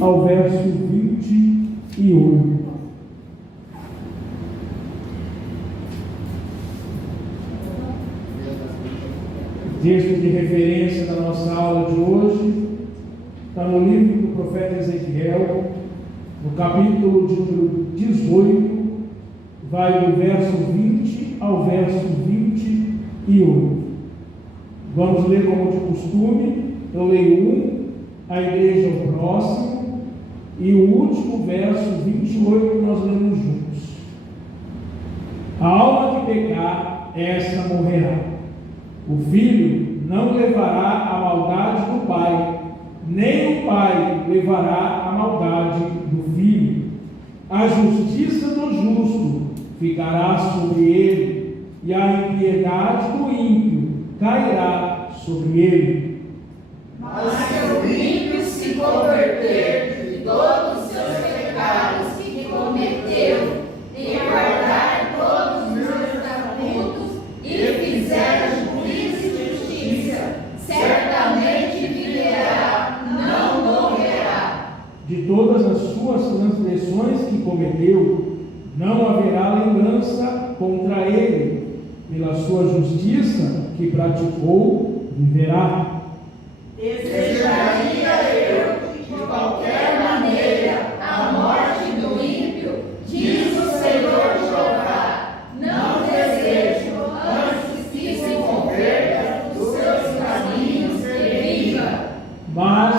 ao verso 28. O texto de referência da nossa aula de hoje está no livro do profeta Ezequiel, no capítulo de número 18, vai do verso 20 ao verso 28. Vamos ler como de costume. Eu leio um, a igreja o próximo, e o último verso 28 nós lemos juntos. A alma que pecar, essa morrerá. O filho não levará a maldade do pai, nem o pai levará a maldade do filho. A justiça do justo ficará sobre ele, e a impiedade do ímpio cairá sobre ele. Mas se o ímpio se converter de todos os seus pecados que cometeu, e guardar todos os meus estatutos, e fizer juízo e justiça, certamente viverá, não morrerá. De todas as suas transgressões que cometeu, não haverá lembrança contra ele. Pela sua justiça que praticou, viverá. Desejaria eu, de qualquer maneira, a morte do ímpio, diz o Senhor Jeová. Não desejo, antes que se converta dos seus caminhos e viva. Mas,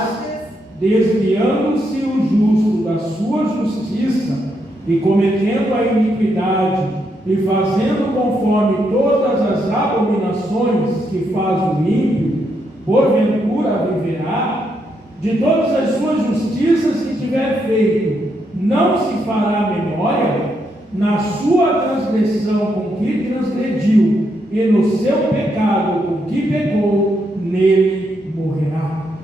desviando-se o justo da sua justiça, e cometendo a iniquidade, e fazendo conforme todas as abominações que faz o ímpio, porventura viverá. De todas as suas justiças que tiver feito, não se fará memória. Na sua transgressão com que transgrediu, e no seu pecado com que pecou, nele morrerá.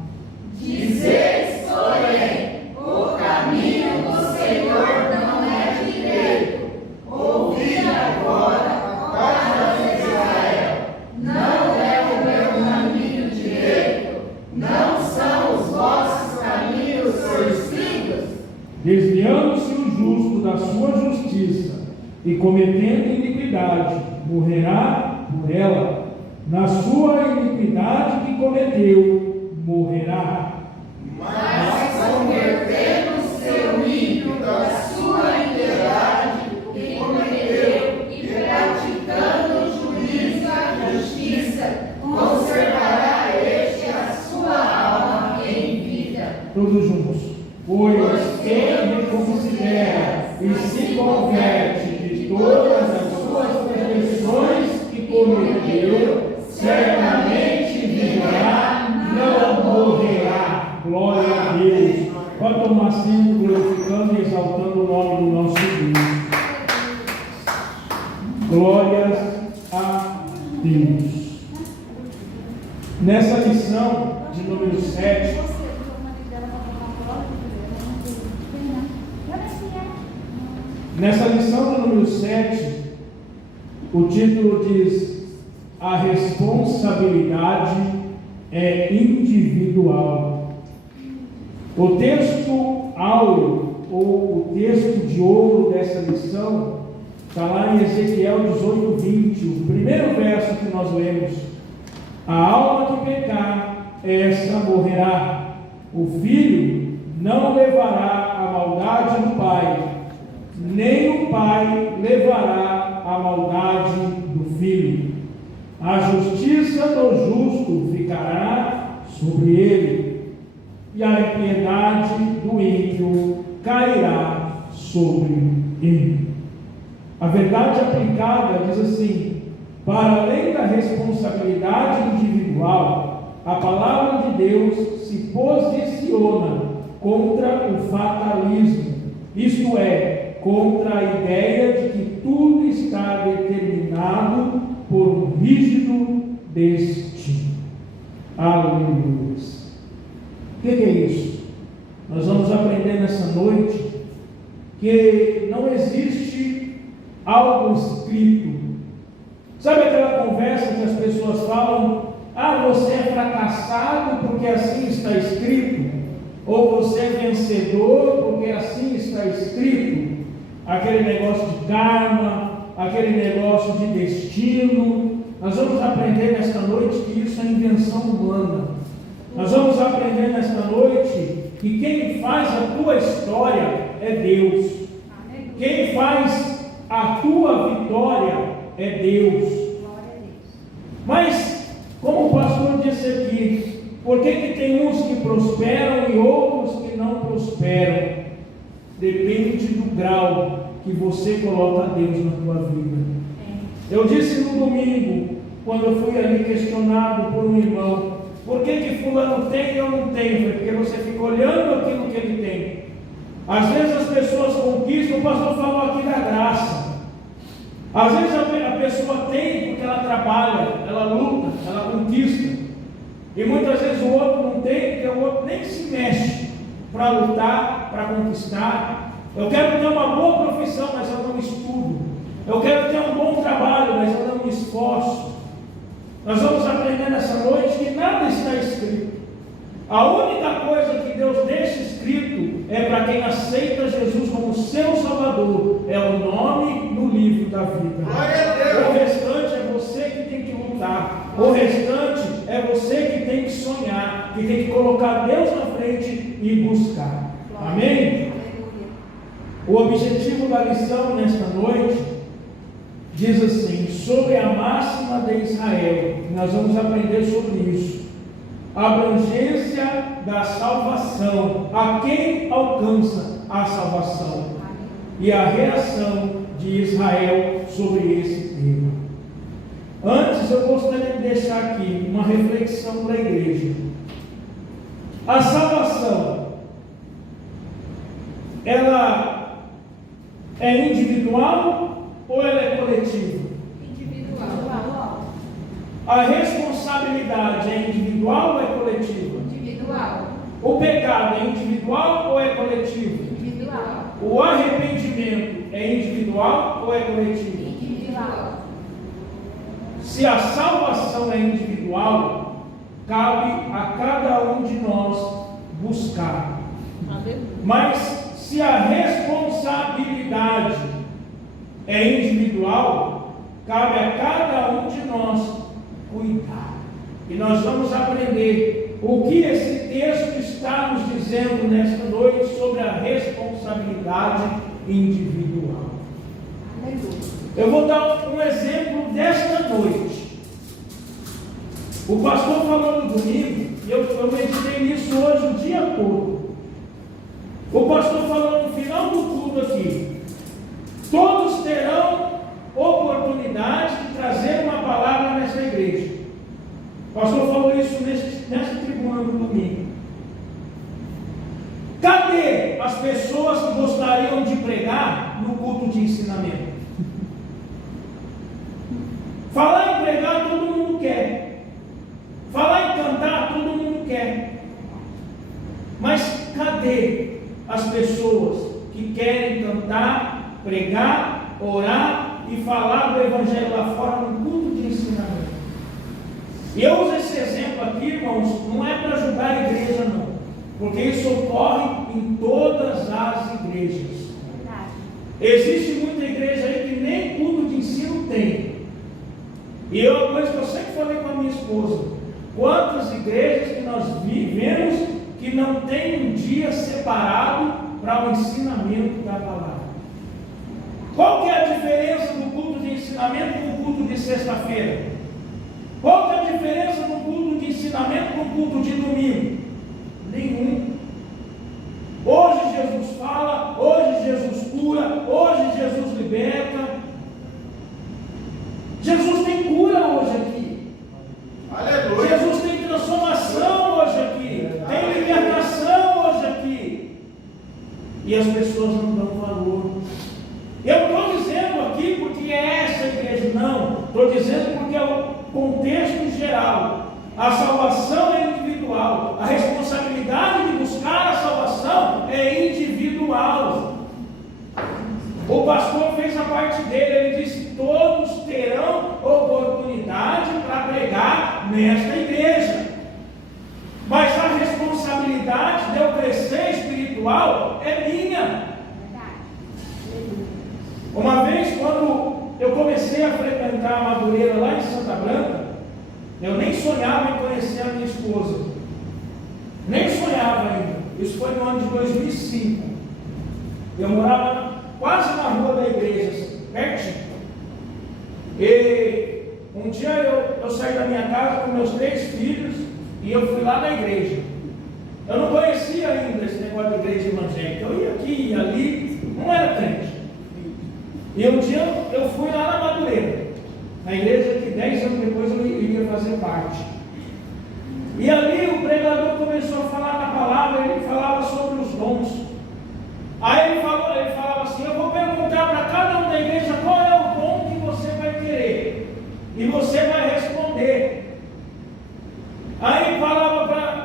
Dizeis, porém, o caminho do Senhor não é direito. Ouvi agora, casa de Israel, não é o meu caminho direito, não são os vossos caminhos torcidos. Desviando-se o justo da sua justiça e cometendo iniquidade, morrerá por ela. Na sua iniquidade que cometeu, morrerá. Mas convertendo seu ímpio da sua impiedade que cometeu e praticando o juízo e a justiça, conservará este a sua alma em vida. Todos juntos. Pois quem me considera e se converte de todas as suas transgressões que cometeu, certamente viverá, não morrerá. Glória a Deus. Pode tomar assento, glorificando e exaltando o nome do nosso Deus. Glórias a Deus. Nessa lição de número 7, o título diz: a responsabilidade é individual. O texto áureo, ou o texto de ouro dessa lição, está lá em Ezequiel 18:20, o primeiro verso que nós lemos: a alma que pecar, essa morrerá. O filho não levará a maldade do pai, nem o pai levará a maldade do filho. A justiça do justo ficará sobre ele, e a impiedade do ímpio cairá sobre ele. A verdade aplicada diz assim: para além da responsabilidade individual, a palavra de Deus se posiciona contra o fatalismo, isto é, contra a ideia de que tudo está determinado por um rígido destino. Aleluia. O que é isso? Nós vamos aprender nessa noite que não existe algo escrito. Sabe aquela conversa que as pessoas falam: ah, você é fracassado porque assim está escrito, ou você é vencedor aquele negócio de karma, aquele negócio de destino. Nós vamos aprender nesta noite que isso é invenção humana. Nós vamos aprender nesta noite que quem faz a tua história é Deus. Quem faz a tua vitória é Deus. Mas, como o pastor disse aqui, por que tem uns que prosperam e outros que não prosperam? Depende do grau que você coloca Deus na tua vida. Eu disse no domingo, quando eu fui ali questionado por um irmão, por que fulano tem e eu não tenho? Foi porque você fica olhando aquilo que ele tem. Às vezes as pessoas conquistam, o pastor falou aqui da graça. Às vezes a pessoa tem porque ela trabalha, ela luta, ela conquista. E muitas vezes o outro não tem porque o outro nem se mexe para lutar, para conquistar. Eu quero ter uma boa profissão, mas eu não estudo. Eu quero ter um bom trabalho, mas eu não me esforço. Nós vamos aprender nessa noite que nada está escrito. A única coisa que Deus deixa escrito é para quem aceita Jesus como seu Salvador. É o nome no livro da vida. O restante é você que tem que lutar. O restante é você que tem que sonhar, que tem que colocar Deus na frente e buscar. Amém? O objetivo da lição nesta noite diz assim, sobre a máxima de Israel. Nós vamos aprender sobre isso. A abrangência da salvação. A quem alcança a salvação? E a reação de Israel sobre esse tema. Antes eu gostaria de deixar aqui uma reflexão para a igreja. A salvação, ela é individual ou ela é coletiva? Individual. A responsabilidade é individual ou é coletiva? Individual. O pecado é individual ou é coletivo? Individual. O arrependimento é individual ou é coletivo? Individual. Se a salvação é individual, cabe a cada um de nós buscar. Mas se a responsabilidade é individual, cabe a cada um de nós cuidar. E nós vamos aprender o que esse texto está nos dizendo nesta noite sobre a responsabilidade individual. Eu vou dar um exemplo desta noite. O pastor falou no domingo, e eu meditei nisso hoje o dia todo. O pastor falou no final do culto aqui: todos terão oportunidade de trazer uma palavra nessa igreja. O pastor falou isso nessa tribuna no domingo. Cadê as pessoas que gostariam de pregar no culto de ensinamento? Falar em pregar todo mundo quer. Falar em cantar todo mundo quer. Mas cadê as pessoas que querem cantar, pregar, orar e falar do Evangelho lá fora no culto de ensinamento? E eu uso esse exemplo aqui, irmãos, não é para julgar a igreja não, porque isso ocorre em todas as igrejas. Existe muita igreja aí que nem culto de ensino tem. E é uma coisa que eu sempre falei com a minha esposa: quantas igrejas que nós vivemos que não tem um dia separado para o ensinamento da palavra? Qual que é a diferença do culto de ensinamento com o culto de sexta-feira? Qual que é a diferença do culto de ensinamento com o culto de domingo? Nenhum. Hoje Jesus fala, hoje Jesus cura, hoje Jesus liberta. Jesus tem cura hoje aqui. Aleluia. Jesus tem transformação hoje aqui. Tem libertação hoje aqui. E as pessoas não dão valor. Eu estou dizendo aqui porque é essa igreja, não. Estou dizendo porque é o contexto geral. A salvação é individual. A responsabilidade de buscar a salvação é individual. O pastor fez a parte dele. Ele disse: todos terão oportunidade para pregar nesta igreja. Mas a responsabilidade de eu crescer espiritual é minha. Uma vez, quando eu comecei a frequentar a Madureira lá em Santa Branca, eu nem sonhava em conhecer a minha esposa. Nem sonhava ainda. Isso foi no ano de 2005. Eu morava quase na rua da igreja, pertinho. E um dia eu saí da minha casa com meus 3 filhos e eu fui lá na igreja. Eu não conhecia ainda esse negócio de igreja evangélica. Eu ia aqui e ali, não era crente. E um dia eu fui lá na Madureira, na igreja que 10 anos depois eu iria fazer parte. E ali o pregador começou a falar na palavra, ele falava sobre os dons. Aí ele falava assim: eu vou perguntar para cada um da igreja qual é o dom que você vai querer, e você vai responder. Aí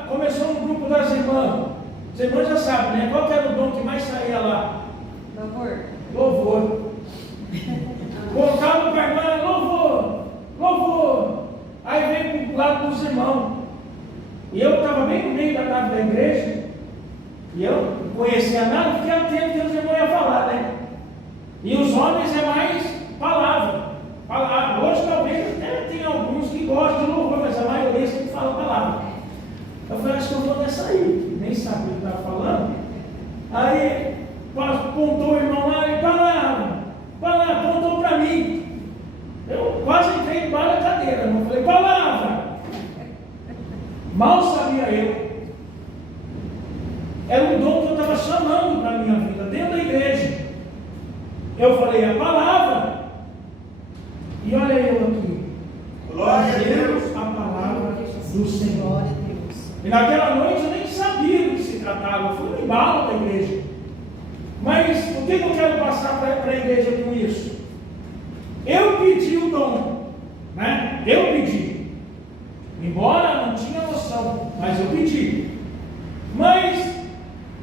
começou um grupo das irmãs. As irmãs já sabem, né? Qual que era o dom que mais saía lá? Louvor. Voltava para a irmã: louvor. Aí veio para o lado dos irmãos. E eu estava bem no meio da nave da igreja. E eu não conhecia nada, fiquei atento que os irmãos iam falar, né? E os homens é mais palavra. Hoje talvez até tenha alguns que gostam de louvor, mas a maioria sempre fala palavra. Eu falei: acho que eu vou nessa aí. Nem sabia o que estava falando. Aí apontou o irmão lá e palavra, apontou para mim. Eu quase entrei embaixo da cadeira. Eu falei: palavra. Mal sabia eu. Era um dom que eu estava chamando para a minha vida, dentro da igreja. Eu falei: a palavra. E olha eu aqui. Glória a Deus. A palavra do Senhor. E naquela noite eu nem sabia do que se tratava. Eu fui no embalo da igreja. Mas o que eu quero passar para a igreja com isso? Eu pedi o dom, né? Eu pedi. Embora não tinha noção, mas eu pedi. Mas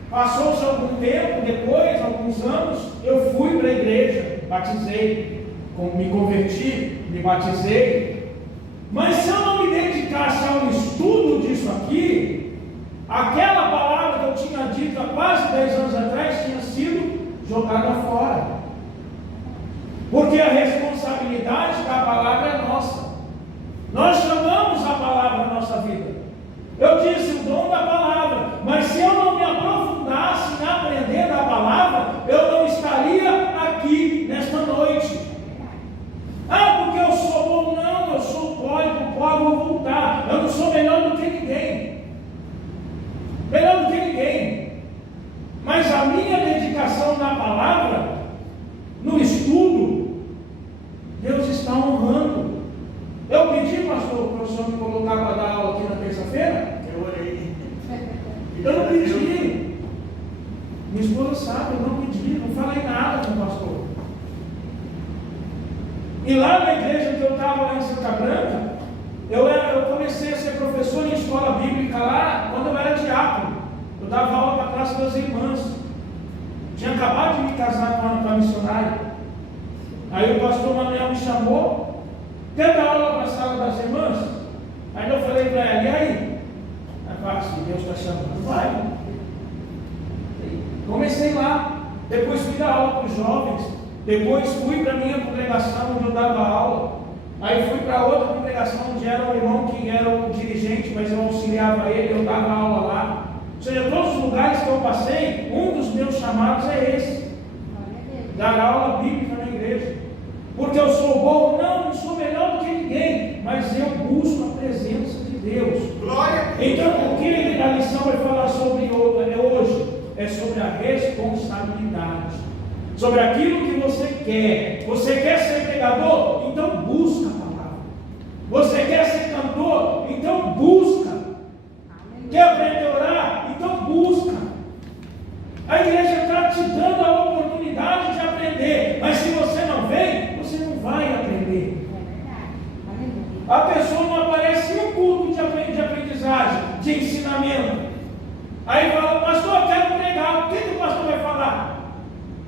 passou-se algum tempo, depois, alguns anos, eu fui para a igreja, batizei, me converti, me batizei. Mas se eu não me dedicasse ao estudo disso aqui, aquela palavra que eu tinha dito há quase 10 anos atrás tinha sido jogada fora. Porque a responsabilidade da palavra é nossa. Nós chamamos a palavra na nossa vida. Eu disse o dom da palavra, mas se eu não me aprofundasse em aprender da palavra, eu não estaria aqui nesta noite. Ah, porque eu sou bom? Não, eu sou pó vou voltar. Eu não sou melhor do que ninguém. Melhor do que ninguém. Mas a minha dedicação na palavra, no estudo, Deus está honrando. Eu pedi, pastor, para o senhor me colocar para dar aula aqui na terça-feira? Eu orei. Eu não pedi. Minha esposa sabe, eu não pedi, não falei nada com o pastor. E lá na igreja que eu estava lá em Santa Branca, eu comecei a ser professor em escola bíblica lá quando eu era diácono. Eu dava aula para a classe das irmãs. Tinha acabado de me casar com a missionária. Aí o pastor Manuel me chamou: quer dar aula para a sala das irmãs? Aí eu falei para ela: e aí? Ela falou: se Deus está chamando, vai. Comecei lá. Depois fui dar aula para os jovens. Depois fui para a minha congregação onde eu dava aula. Aí fui para outra congregação onde era um irmão que era o dirigente, mas eu auxiliava ele, eu dava aula lá. Ou seja, todos os lugares que eu passei, um dos meus chamados é esse: dar aula bíblica na igreja. Porque eu sou bom? Não sou melhor do que ninguém, mas eu busco a presença de Deus. Glória. Então, o que a lição vai falar sobre hoje é sobre a responsabilidade, sobre aquilo que você quer. Você quer ser pregador? Então busca a palavra. Você quer ser cantor? Então busca. Quer aprender a orar? Então busca. A igreja está te dando a oportunidade de aprender, mas se você não vem, você não vai aprender. A pessoa não aparece em um culto de aprendizagem, de ensinamento. Aí fala: pastor, eu quero pregar. O que o pastor vai falar?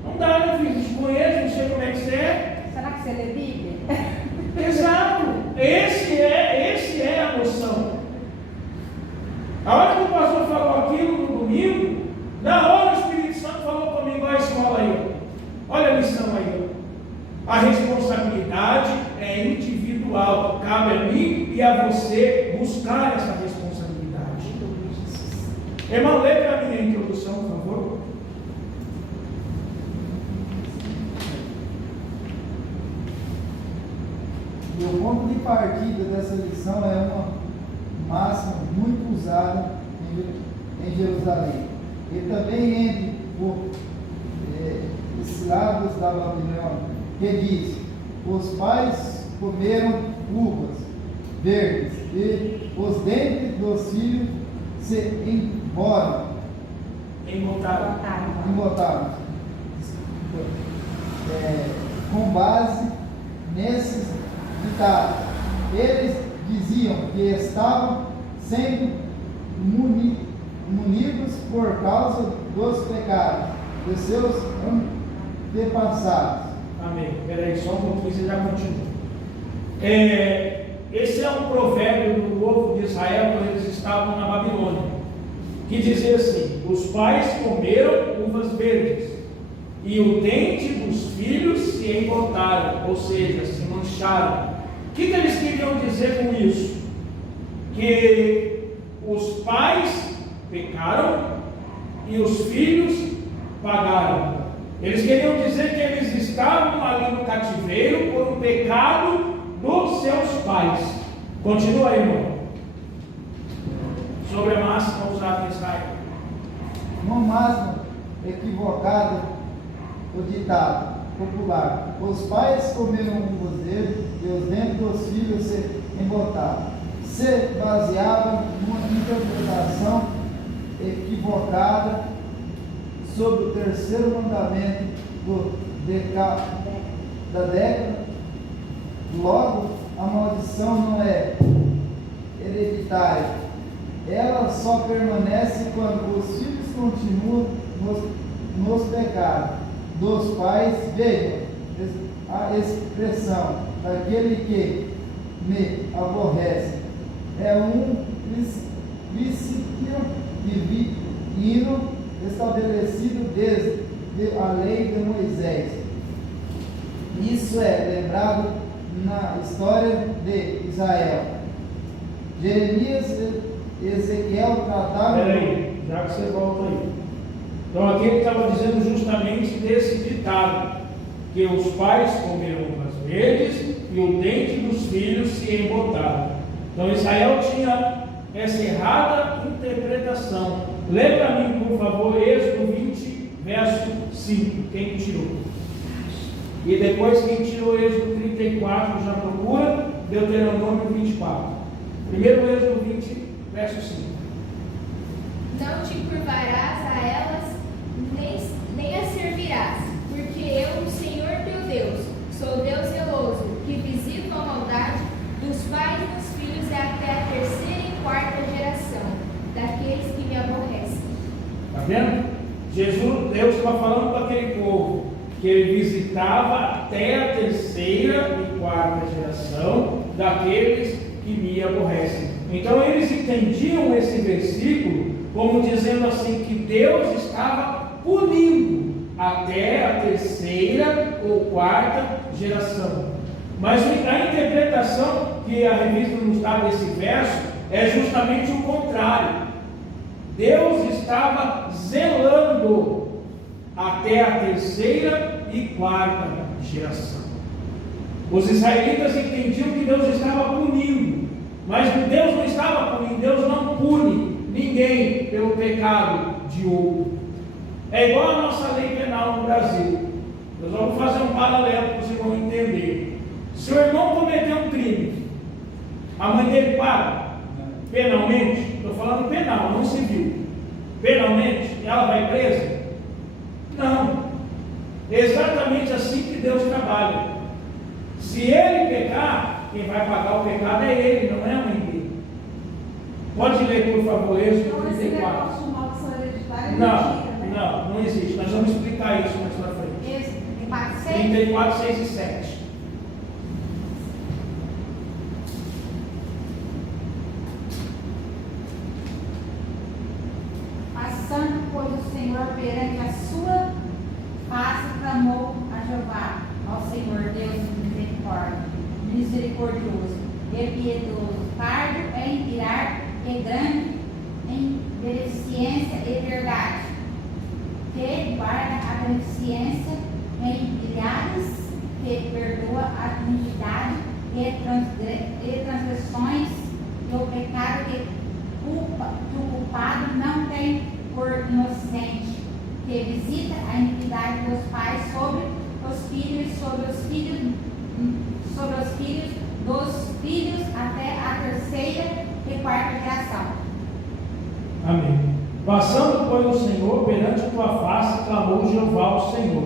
Não dá, meu filho, te conheço, não sei como é que você é. Será que você lê Bíblia? Exato. Esse é a noção. A hora que o pastor falou aquilo no domingo, na hora o Espírito Santo falou comigo: olha a escola aí, olha a lição aí. você buscar essa responsabilidade. Irmão, lê para mim a introdução, por favor. E o ponto de partida dessa lição é uma máxima muito usada em Jerusalém e também entre os escravos da Babilônia, que diz: os pais comeram uvas verdes e os dentes dos filhos se embotaram. Com base nesses ditados, eles diziam que estavam sendo munidos por causa dos pecados de seus antepassados. Amém. Peraí, só um pouquinho, você já continua. Esse é um provérbio do povo de Israel quando eles estavam na Babilônia, que dizia assim: os pais comeram uvas verdes e o dente dos filhos se embotaram, ou seja, se mancharam. O que eles queriam dizer com isso? Que os pais pecaram e os filhos pagaram. Eles queriam dizer que eles estavam ali no cativeiro por um pecado dos seus pais. Continua aí, irmão. Sobre a máxima usada em Israel. Uma máxima equivocada, o ditado popular: os pais comeram uvas verdes e os dentes dos filhos se embotaram, se baseava numa interpretação equivocada sobre o terceiro mandamento da década. Logo, a maldição não é hereditária, ela só permanece quando os filhos continuam nos pecados dos pais. Vejam a expressão: aquele que me aborrece é um princípio divino estabelecido desde a lei de Moisés. Isso é lembrado na história de Israel. Jeremias e Ezequiel trataram. Peraí, já que você volta aí. Então aqui ele estava dizendo justamente desse ditado, que os pais comeram uvas verdes e o dente dos filhos se embotaram. Então Israel tinha essa errada interpretação. Lê para mim, por favor, Êxodo 20, verso 5. Quem tirou? E depois quem tirou Êxodo 34 já procura Deuteronômio 24. Primeiro Êxodo 20, verso 5. Não te curvarás a elas, nem as servirás, porque eu, o Senhor teu Deus, sou Deus zeloso, que visito a maldade dos pais e dos filhos até a terceira e quarta geração daqueles que me aborrecem. Está vendo? Deus estava falando para aquele povo que ele visitava até a terceira e quarta geração daqueles que me aborrecem. Então eles entendiam esse versículo como dizendo assim, que Deus estava punindo até a terceira ou quarta geração. Mas a interpretação que a revista nos dá desse verso é justamente o contrário. Deus estava zelando até a terceira e quarta geração. Os israelitas entendiam que Deus estava punindo, mas Deus não estava punindo. Deus não pune ninguém pelo pecado de outro. É igual a nossa lei penal no Brasil. Nós vamos fazer um paralelo para vocês vão entender. Se o irmão cometeu um crime, a mãe dele paga penalmente. Estou falando penal, não civil. Penalmente, ela vai presa? Não. É exatamente assim que Deus trabalha. Se ele pecar, quem vai pagar o pecado é ele, não é a mãe dele. Pode ler, por favor, Êxodo 34. Não existe. Nós vamos explicar isso mais para frente. 34, 6 e 7. Passando, pois, o Senhor perante a sua face, clamou a Jeová, ao Senhor Deus misericordioso e piedoso, tardo beneficência em milhares, que perdoa a iniquidade e transgressões, e o pecado que o culpado não tem por inocente, que visita a iniquidade dos pais sobre os filhos, sobre os filhos dos filhos, até a terceira e quarta geração. Amém. Passando, pois, o Senhor perante a tua face, clamou Jeová ao Senhor,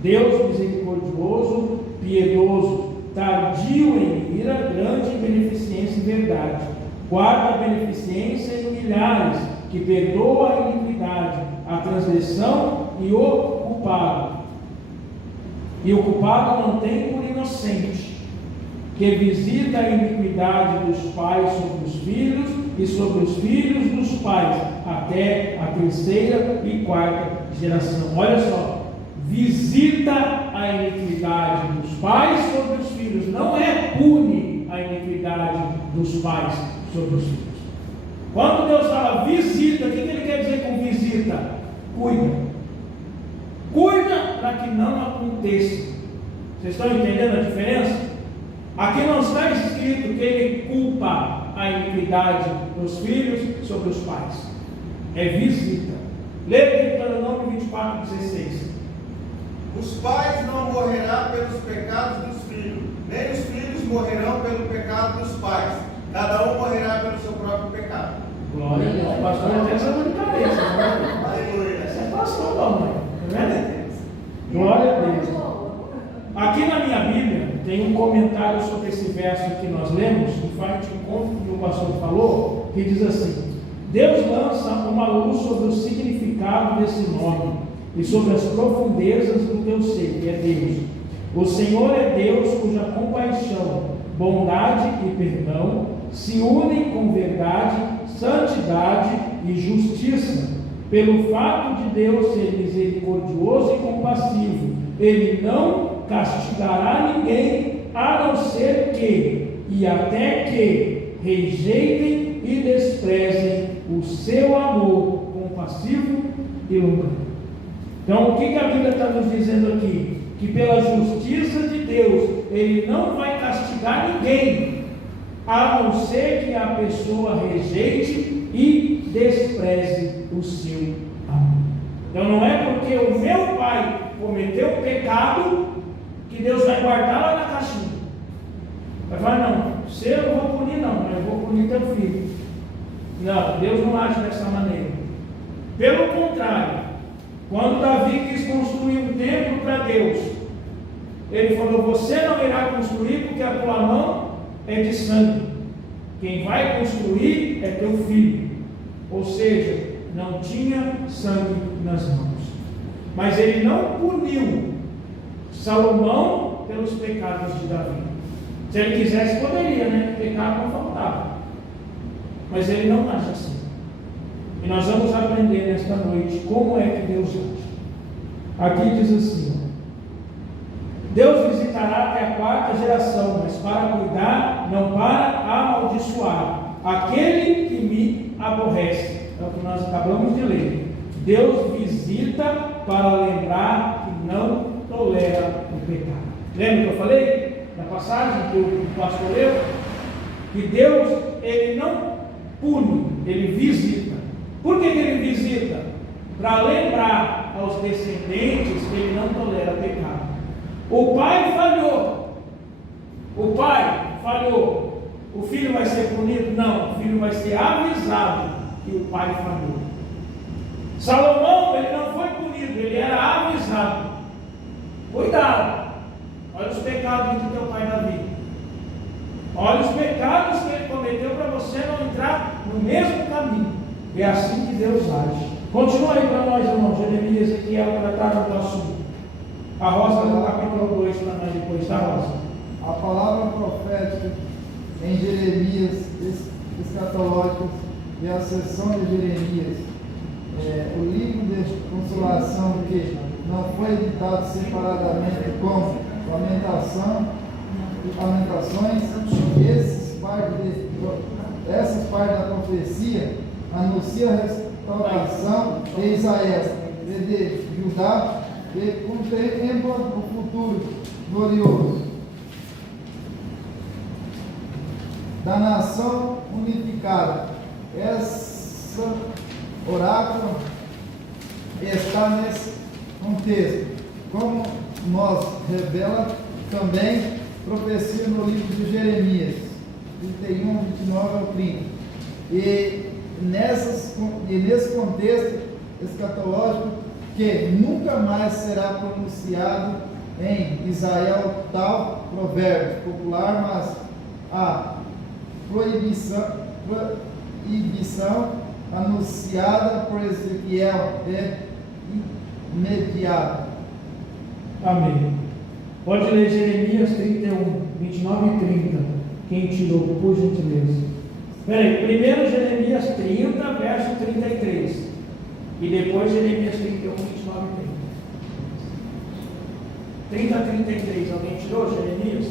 Deus misericordioso, piedoso, tardio em ira, grande em beneficência e verdade, guarda a beneficência em milhares, que perdoa a iniquidade, a transgressão e o culpado. E o culpado não tem por inocente, que visita a iniquidade dos pais sobre os filhos e sobre os filhos dos pais, até a terceira e quarta geração. Olha só, visita a iniquidade dos pais sobre os filhos, não é pune a iniquidade dos pais sobre os filhos. Quando Deus fala visita, o que ele quer dizer com visita? Cuida. Cuida para que não aconteça. Vocês estão entendendo a diferença? Aqui não está escrito que ele culpa a iniquidade dos filhos sobre os pais. É visita. Leia Deuteronômio 24:16. Os pais não morrerão pelos pecados dos filhos, nem os filhos morrerão pelo pecado dos pais. Cada um morrerá pelo seu próprio pecado. Glória a Deus. O pastor até essa dor de cabeça. Aleluia. Essa é pastor, não, mãe. Tá vendo? Glória a Deus. Aqui na minha Bíblia tem um comentário sobre esse verso que nós lemos, que faz de encontro que o pastor falou, que diz assim: Deus lança uma luz sobre o significado desse nome e sobre as profundezas do teu ser, que é Deus. O Senhor é Deus cuja compaixão, bondade e perdão se unem com verdade, santidade e justiça. Pelo fato de Deus ser misericordioso e compassivo, Ele não castigará ninguém, a não ser que, e até que, rejeitem e desprezem o seu amor compassivo e longânimo. Então, o que a Bíblia está nos dizendo aqui? Que pela justiça de Deus, Ele não vai castigar ninguém, a não ser que a pessoa rejeite e despreze o seu amor. Então, não é porque o meu pai cometeu pecado que Deus vai guardar lá na caixinha. Vai falar: não, você eu não vou punir, não, eu vou punir teu filho. Não, Deus não age dessa maneira. Pelo contrário, quando Davi quis construir um templo para Deus, ele falou: você não irá construir porque a tua mão é de sangue. Quem vai construir é teu filho. Ou seja, não tinha sangue nas mãos. Mas ele não puniu Salomão pelos pecados de Davi. Se ele quisesse, poderia, né? Pecado não faltava. Mas ele não age assim. E nós vamos aprender nesta noite como é que Deus age. Aqui diz assim: Deus visitará até a quarta geração, mas para cuidar, não para amaldiçoar aquele que me aborrece. É o que nós acabamos de ler. Deus visita para lembrar que não tolera o pecado. Lembra que eu falei na passagem que o pastor leu? Que Deus, Ele não pune, Ele visita. Por que Ele visita? Para lembrar aos descendentes que Ele não tolera pecado. O pai falhou. O pai falhou. O filho vai ser punido? Não, o filho vai ser avisado que o pai falhou. Salomão, ele não foi punido, ele era avisado. Cuidado, olha os pecados de teu pai Davi. Olha os pecados que ele cometeu para você não entrar no mesmo caminho. É assim que Deus age. Continua aí para nós, irmãos. Jeremias aqui é o tratado do assunto. A Rosa do capítulo 2 para nós depois, tá, Rosa? A palavra profética em Jeremias escatológica e a sessão de Jeremias, o livro de consolação que não foi editado separadamente como lamentações, essas partes da profecia anunciam a restauração de Israel e de Judá que contempla o futuro glorioso da nação unificada. Esse oráculo está nesse contexto, como nos revela também profecia no livro de Jeremias 31, 29 ao 30. E nesse contexto escatológico, que nunca mais será pronunciado em Israel tal provérbio popular, mas a proibição anunciada por Ezequiel é imediata. Amém. Pode ler Jeremias 31, 29 e 30. Quem tirou, por gentileza. Espera aí, primeiro Jeremias 30, verso 33. E depois Jeremias 31, 29 e 30. 30 a 33. Alguém tirou Jeremias?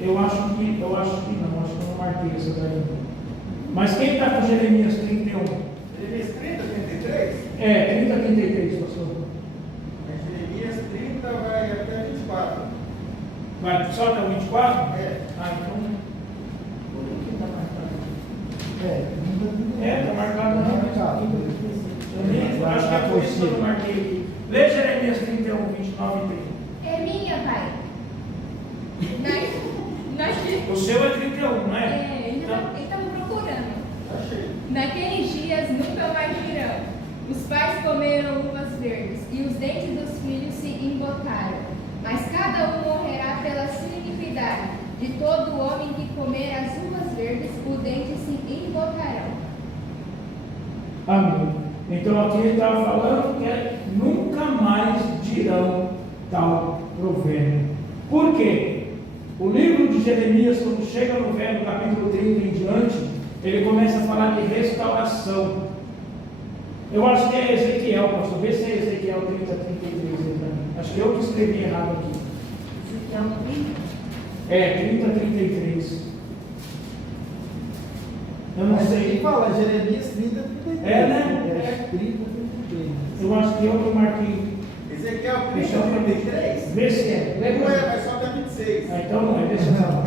Eu acho que não, acho que eu não marquei isso daí. Mas quem está com Jeremias 31? Jeremias 30, 33? É, 30 a 33, pastor. Jeremias 30 vai até 24. Vai só até o 24? É. Ah, então. Por que está marcado? Está Está marcado não. Eu acho que é por isso que eu não marquei aqui. Lê Jeremias 31, 29 e 30. É minha, pai. O seu é 31, não é? Ele estava procurando. Achei. Naqueles dias nunca mais virão. Os pais comeram uvas verdes e os dentes dos filhos se embotaram. Mas cada um morrerá pela sua iniquidade. De todo homem que comer as uvas verdes, os dentes se embotarão. Amém. Então aqui ele estava falando que nunca mais dirão tal provérbio. Por quê? O livro de Jeremias, quando chega no capítulo 30 em diante, ele começa a falar de restauração. Eu acho que é Ezequiel, pastor. Vê se é Ezequiel 30, 33. Acho que eu que escrevi errado aqui. Ezequiel 30? É, 30, 33. Eu não Mas sei. aqui fala Jeremias 30, 33. É, né? É 30, 33. Eu acho que eu que marquei. Ezequiel 30, 33? Vê se é. Não Lembra? é, vai só até 26. Ah, então não é, deixa pra lá.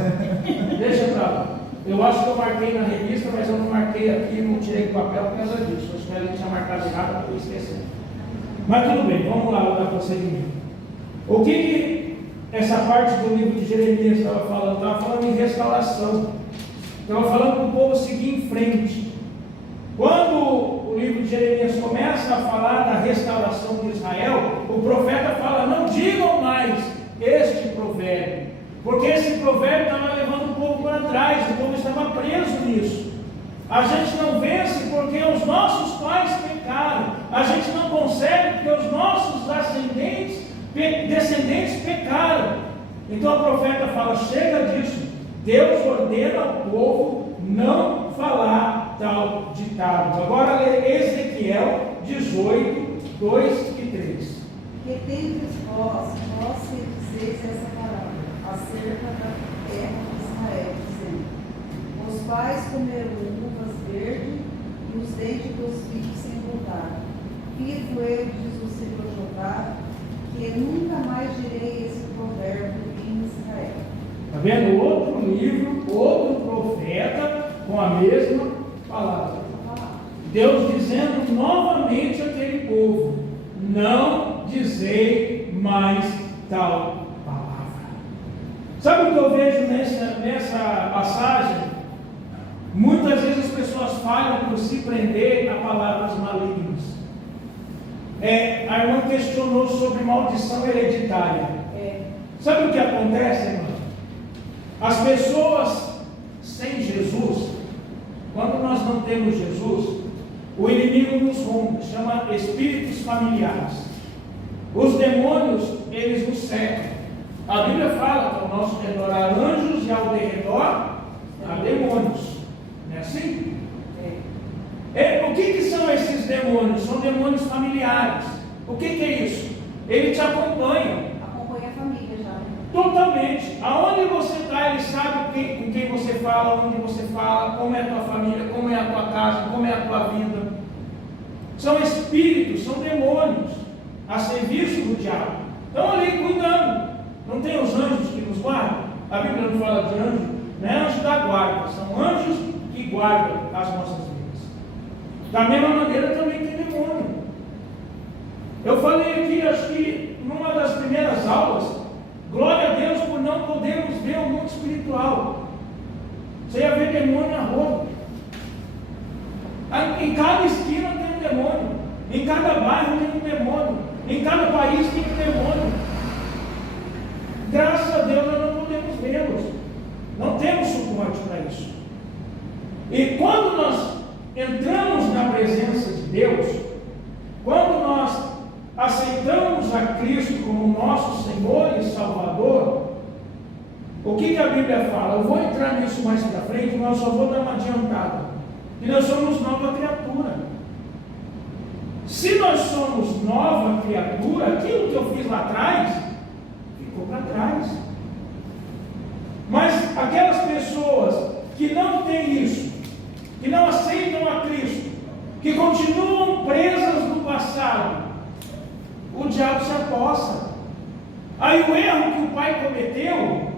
Deixa pra lá. Eu acho que eu marquei na revista, mas eu não marquei aqui, não tirei do papel por causa disso. Acho que a gente tinha marcado errado, eu esqueci. Mas tudo bem, vamos lá dar prosseguimento. O que essa parte do livro de Jeremias estava falando? Estava falando em restauração. Estava falando para o povo seguir em frente. Quando o livro de Jeremias começa a falar da restauração de Israel, o profeta fala: não digam mais este provérbio, porque esse provérbio estava levando o povo para trás, o povo estava preso nisso. A gente não vence porque os nossos pais pecaram, a gente não consegue porque os nossos descendentes pecaram. Então o profeta fala: chega disso. Deus ordena ao povo não falar tal ditado. Agora lê Ezequiel 18, 2 e 3. Que tendes vós que dizeis essa palavra acerca da terra de Israel, dizendo: os pais comeram uvas verdes e os dentes dos filhos se embotaram. Fiz eu, diz o Senhor Jeová, que nunca mais direi esse provérbio em Israel. Está vendo? Outro livro, outro profeta com a mesma palavra. Deus dizendo novamente àquele povo: não dizei mais tal palavra. Sabe o que eu vejo nessa passagem? Muitas vezes as pessoas falham por se prender a palavras malignas. A irmã questionou sobre maldição hereditária. Sabe o que acontece, irmã? As pessoas sem Jesus, quando nós não temos Jesus, o inimigo nos ronda, chama espíritos familiares. Os demônios, eles nos cercam. A Bíblia fala que ao nosso redor há anjos e ao derredor há demônios. Não é assim? O que são esses demônios? São demônios familiares. O que é isso? Ele te acompanha. Acompanha a família já. Totalmente. Aonde você está, ele sabe com quem você fala, onde você fala, como é a tua família, como é a tua casa, como é a tua vida. são espíritos, são demônios a serviço do diabo. Estão ali cuidando. Não tem os anjos que nos guardam? A Bíblia não fala de anjo, não é anjo da guarda, são anjos que guardam as nossas vidas. Da mesma maneira também tem demônio. Eu falei aqui, acho que numa das primeiras aulas, glória a Deus por não podermos ver o mundo espiritual. Você ia ver demônio a rodo. Em cada esquina tem um demônio, em cada bairro tem um demônio, em cada país tem um demônio. Graças a Deus nós não podemos vê-los, não temos suporte para isso. E quando nós entramos na presença de Deus, quando nós aceitamos a Cristo como nosso Senhor e Salvador, o que a Bíblia fala? Eu vou entrar nisso mais para frente, mas eu só vou dar uma adiantada. E nós somos nova criatura. Se nós somos nova criatura, aquilo que eu fiz lá atrás, ficou para trás. Mas aquelas pessoas que não têm isso, que não aceitam a Cristo, que continuam presas no passado, o diabo se aposta. Aí o erro que o pai cometeu,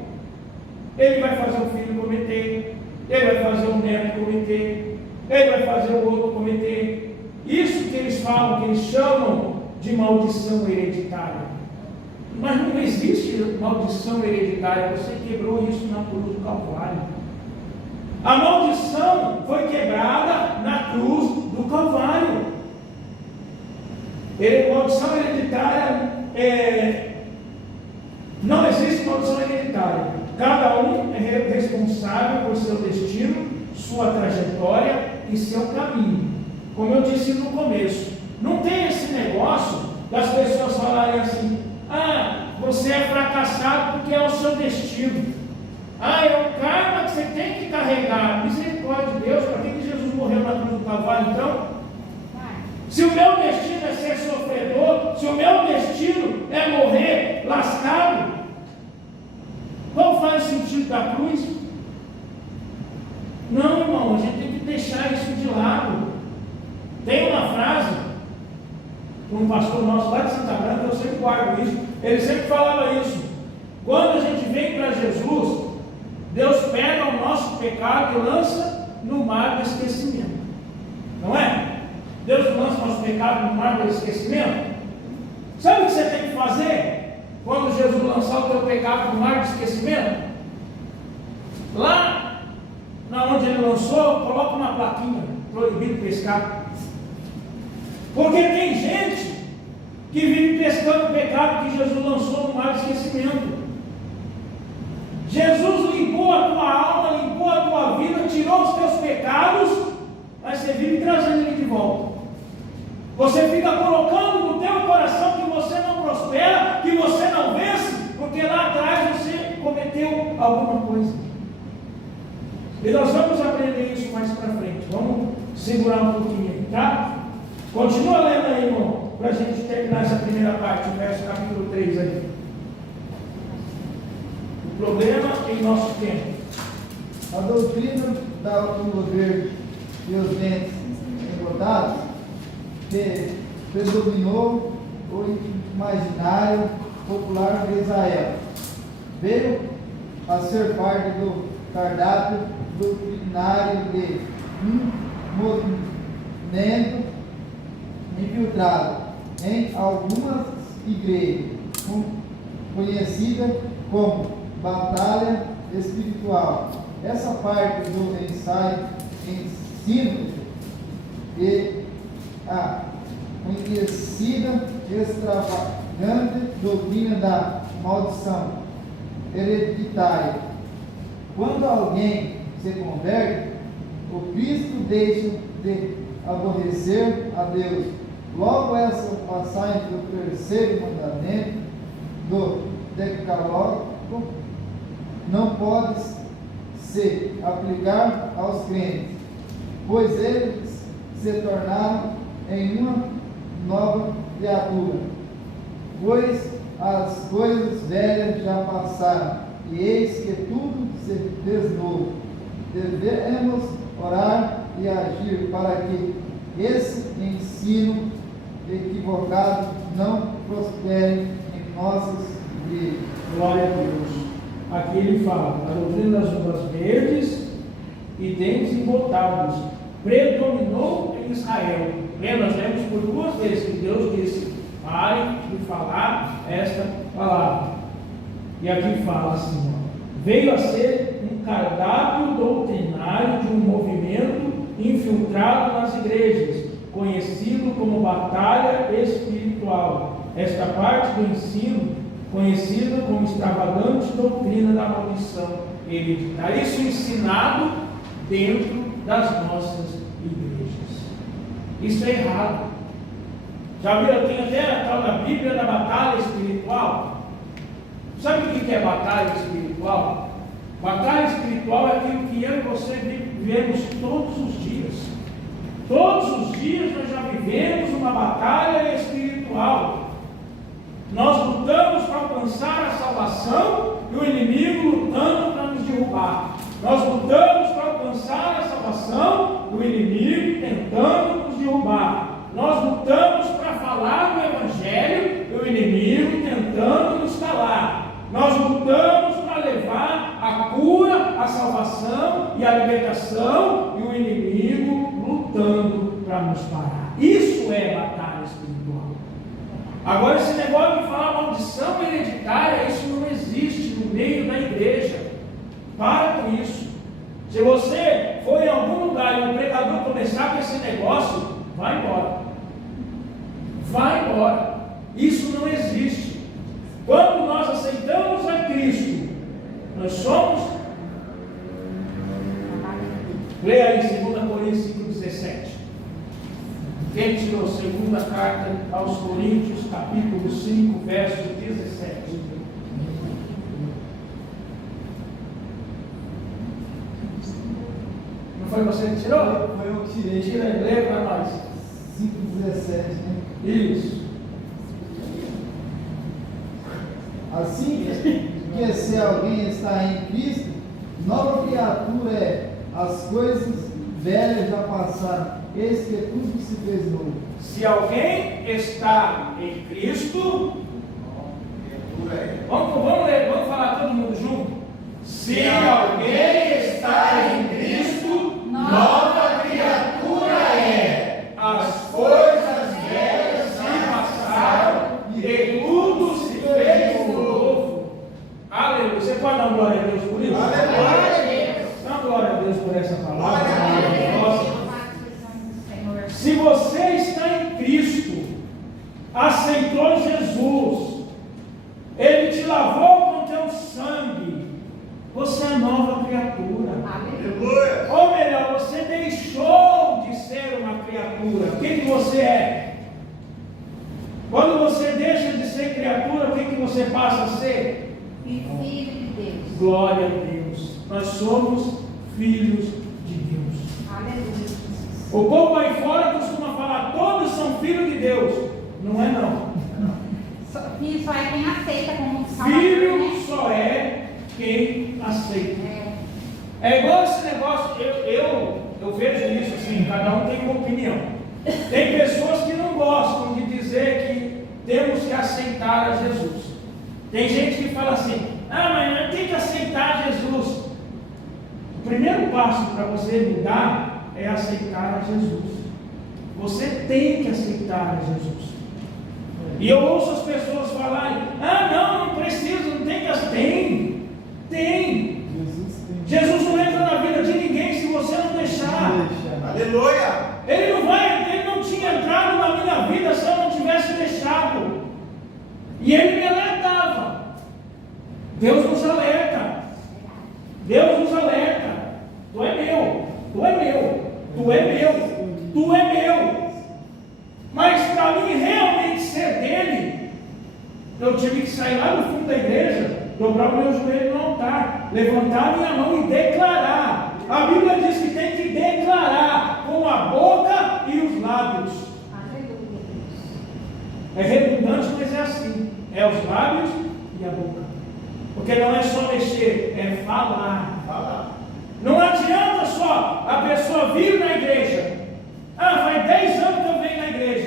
ele vai fazer o filho cometer, ele vai fazer o neto cometer, ele vai fazer o outro cometer. Isso que eles falam, que eles chamam de maldição hereditária. Mas não existe maldição hereditária, você quebrou isso na cruz do Calvário. A maldição foi quebrada na cruz do Calvário. Maldição hereditária não existe maldição hereditária. Cada um é responsável por seu destino, sua trajetória e seu caminho. Como eu disse no começo, não tem esse negócio das pessoas falarem assim: ah, você é fracassado porque é o seu destino. Ah, é o karma que você tem que carregar. Misericórdia de Deus, para que Jesus morreu na cruz do Calvário então? Se o meu destino é ser sofredor, se o meu destino é morrer lascado, qual faz o sentido da cruz? Não, irmão, a gente tem que deixar isso de lado. Tem uma frase, um pastor nosso lá de Santa Branca, eu sempre guardo isso, ele sempre falava isso: quando a gente vem para Jesus, Deus pega o nosso pecado e lança no mar do esquecimento. Não é? Deus lança o nosso pecado no mar do esquecimento. Sabe o que você tem que fazer quando Jesus lançar o teu pecado no mar do esquecimento? Lá onde ele lançou, coloca uma plaquinha: proibido pescar. Porque tem gente que vive pescando o pecado que Jesus lançou no mar do esquecimento. Jesus limpou a tua alma, limpou a tua vida, tirou os teus pecados, mas você vive trazendo ele de volta. Você fica colocando no teu coração que você não prospera, que você não vence, porque lá atrás você cometeu alguma coisa. E nós vamos aprender isso mais para frente. Vamos segurar um pouquinho, tá? Continua lendo aí, irmão, para a gente terminar essa primeira parte, o verso capítulo 3 aí. O problema em nosso tempo. A doutrina da autogoverno e os dentes embotados que predominou o imaginário popular de Israel veio a ser parte do cardápio doutrinário de um movimento infiltrado em algumas igrejas, conhecida como batalha espiritual. Essa parte do ensino e a conhecida extravagante doutrina da maldição hereditária. Quando alguém se converte, o Cristo deixa de aborrecer a Deus. Logo, essa passagem do terceiro mandamento do Decálogo não pode se aplicar aos crentes, pois eles se tornaram em uma nova criatura, pois as coisas velhas já passaram, e eis que tudo se fez novo. Devemos orar e agir para que esse ensino ensino equivocado não prospere em nossas igrejas. Glória a Deus. Aqui ele fala, a doutrina das uvas verdes e dentes embotados predominou em Israel. Nós lemos por 2 vezes que Deus disse, pare de falar esta palavra. E aqui fala assim, veio a ser um cardápio doutrinário de um movimento infiltrado nas igrejas, conhecido como batalha espiritual. Esta parte do ensino, conhecida como extravagante doutrina da maldição hereditária. Isso ensinado dentro das nossas igrejas. Isso é errado. Já viram? Tem até a tal da Bíblia da batalha espiritual. Sabe o que é batalha espiritual? Batalha espiritual é aquilo que eu e você vivemos todos os dias. Todos os dias nós já vivemos uma batalha espiritual. Nós lutamos para alcançar a salvação e o inimigo lutando para nos derrubar. Nós lutamos para alcançar a salvação e o inimigo tentando nos derrubar. Nós lutamos para falar do Evangelho e o inimigo tentando nos calar. Nós lutamos para levar a cura, a salvação e a libertação e o inimigo lutando para nos parar. Isso é batalha espiritual. Agora, esse negócio de falar maldição hereditária, isso não existe no meio da igreja. Para com isso. Se você for em algum lugar e o pregador começar com esse negócio, vai embora. Vai embora. Isso não existe. Quando nós aceitamos a Cristo, nós somos. Leia aí 2 Coríntios 5,17. Quem tirou a segunda carta aos Coríntios, capítulo 5, verso 17. Não foi você que tirou? Foi eu que tirei. Tira aí, lê para nós. 5,17, né? Isso. Assim que se alguém está em Cristo, nova criatura é. As coisas velhas já passaram, eis que tudo se fez novo. Se alguém está em Cristo, vamos ler, vamos falar todo mundo junto. Se alguém está em Cristo, nova criatura é. As coisas velhas se passaram e tudo se fez novo. Aleluia. Você pode dar glória a Deus por isso? Aleluia. Dá glória a Deus por essa palavra. Glória a Nossa. Se você está em Cristo, aceitou Jesus, Ele te lavou com teu sangue, você é nova criatura. Aleluia. Ou melhor, você deixou de ser uma criatura. O que você é? Quando você deixa de ser criatura, o que você passa a ser? Filho de Deus. Glória a Deus. Nós somos filhos de Deus. Aleluia. O povo aí fora costuma falar, todos são filhos de Deus. Não é não. Filho só é quem aceita como salvador, Filho né? só é quem aceita. É. É igual esse negócio, eu vejo isso assim, cada um tem uma opinião. Tem pessoas que não gostam de dizer que temos que aceitar a Jesus. Tem gente que fala assim, mas tem que aceitar Jesus. O primeiro passo para você mudar é aceitar a Jesus. Você tem que aceitar a Jesus. E eu ouço as pessoas falarem, não precisa, não tem que aceitar. Tem. Jesus não entra na vida de ninguém se você não deixar. Aleluia. Ele não tinha entrado na minha vida se eu não tivesse deixado. E ele me alertava. Deus nos alerta. Deus nos alerta. Tu é meu. Tu é meu. Tu é meu. Tu é meu. Mas para mim realmente ser dele, eu tive que sair lá no fundo da igreja, dobrar o meu joelho no altar, levantar minha mão e declarar. A Bíblia diz que tem que declarar com a boca e os lábios. Aleluia. É redundante, mas é assim. É os lábios e a boca. Porque não é só mexer, é falar. Não adianta só a pessoa vir na igreja. Faz 10 anos que eu venho na igreja.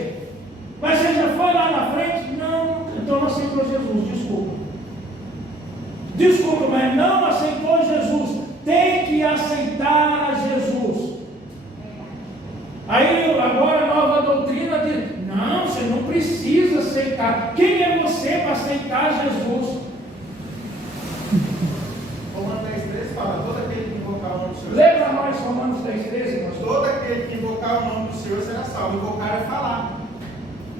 aceitar Jesus. Romanos 10,13 fala: todo aquele que invocar o nome do Senhor. Lê para nós Romanos 10,13, pastor. Todo aquele que invocar o nome do Senhor será salvo. Invocar é falar.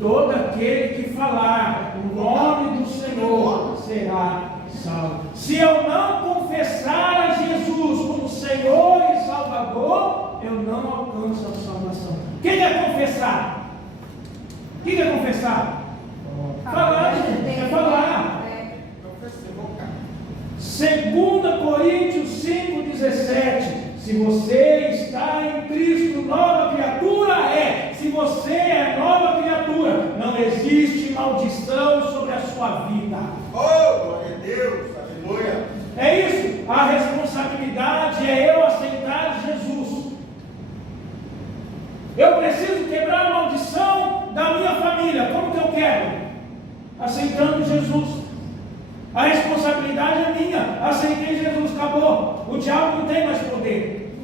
Todo aquele que falar o nome do Senhor será salvo. Se eu não confessar a Jesus como Senhor e Salvador, eu não alcanço a salvação. O que é confessar? O que é confessar? Falar, gente, é falar. Invocar. 2 Coríntios 5,17. Se você está em Cristo, nova criatura é. Se você é nova criatura, não existe maldição sobre a sua vida. Oh, glória a Deus, aleluia. É isso. A responsabilidade é eu aceitar Jesus. Eu preciso quebrar a maldição da minha família. Como que eu quero? Aceitando Jesus. A responsabilidade é minha. Aceitei Jesus, acabou. O diabo não tem mais poder.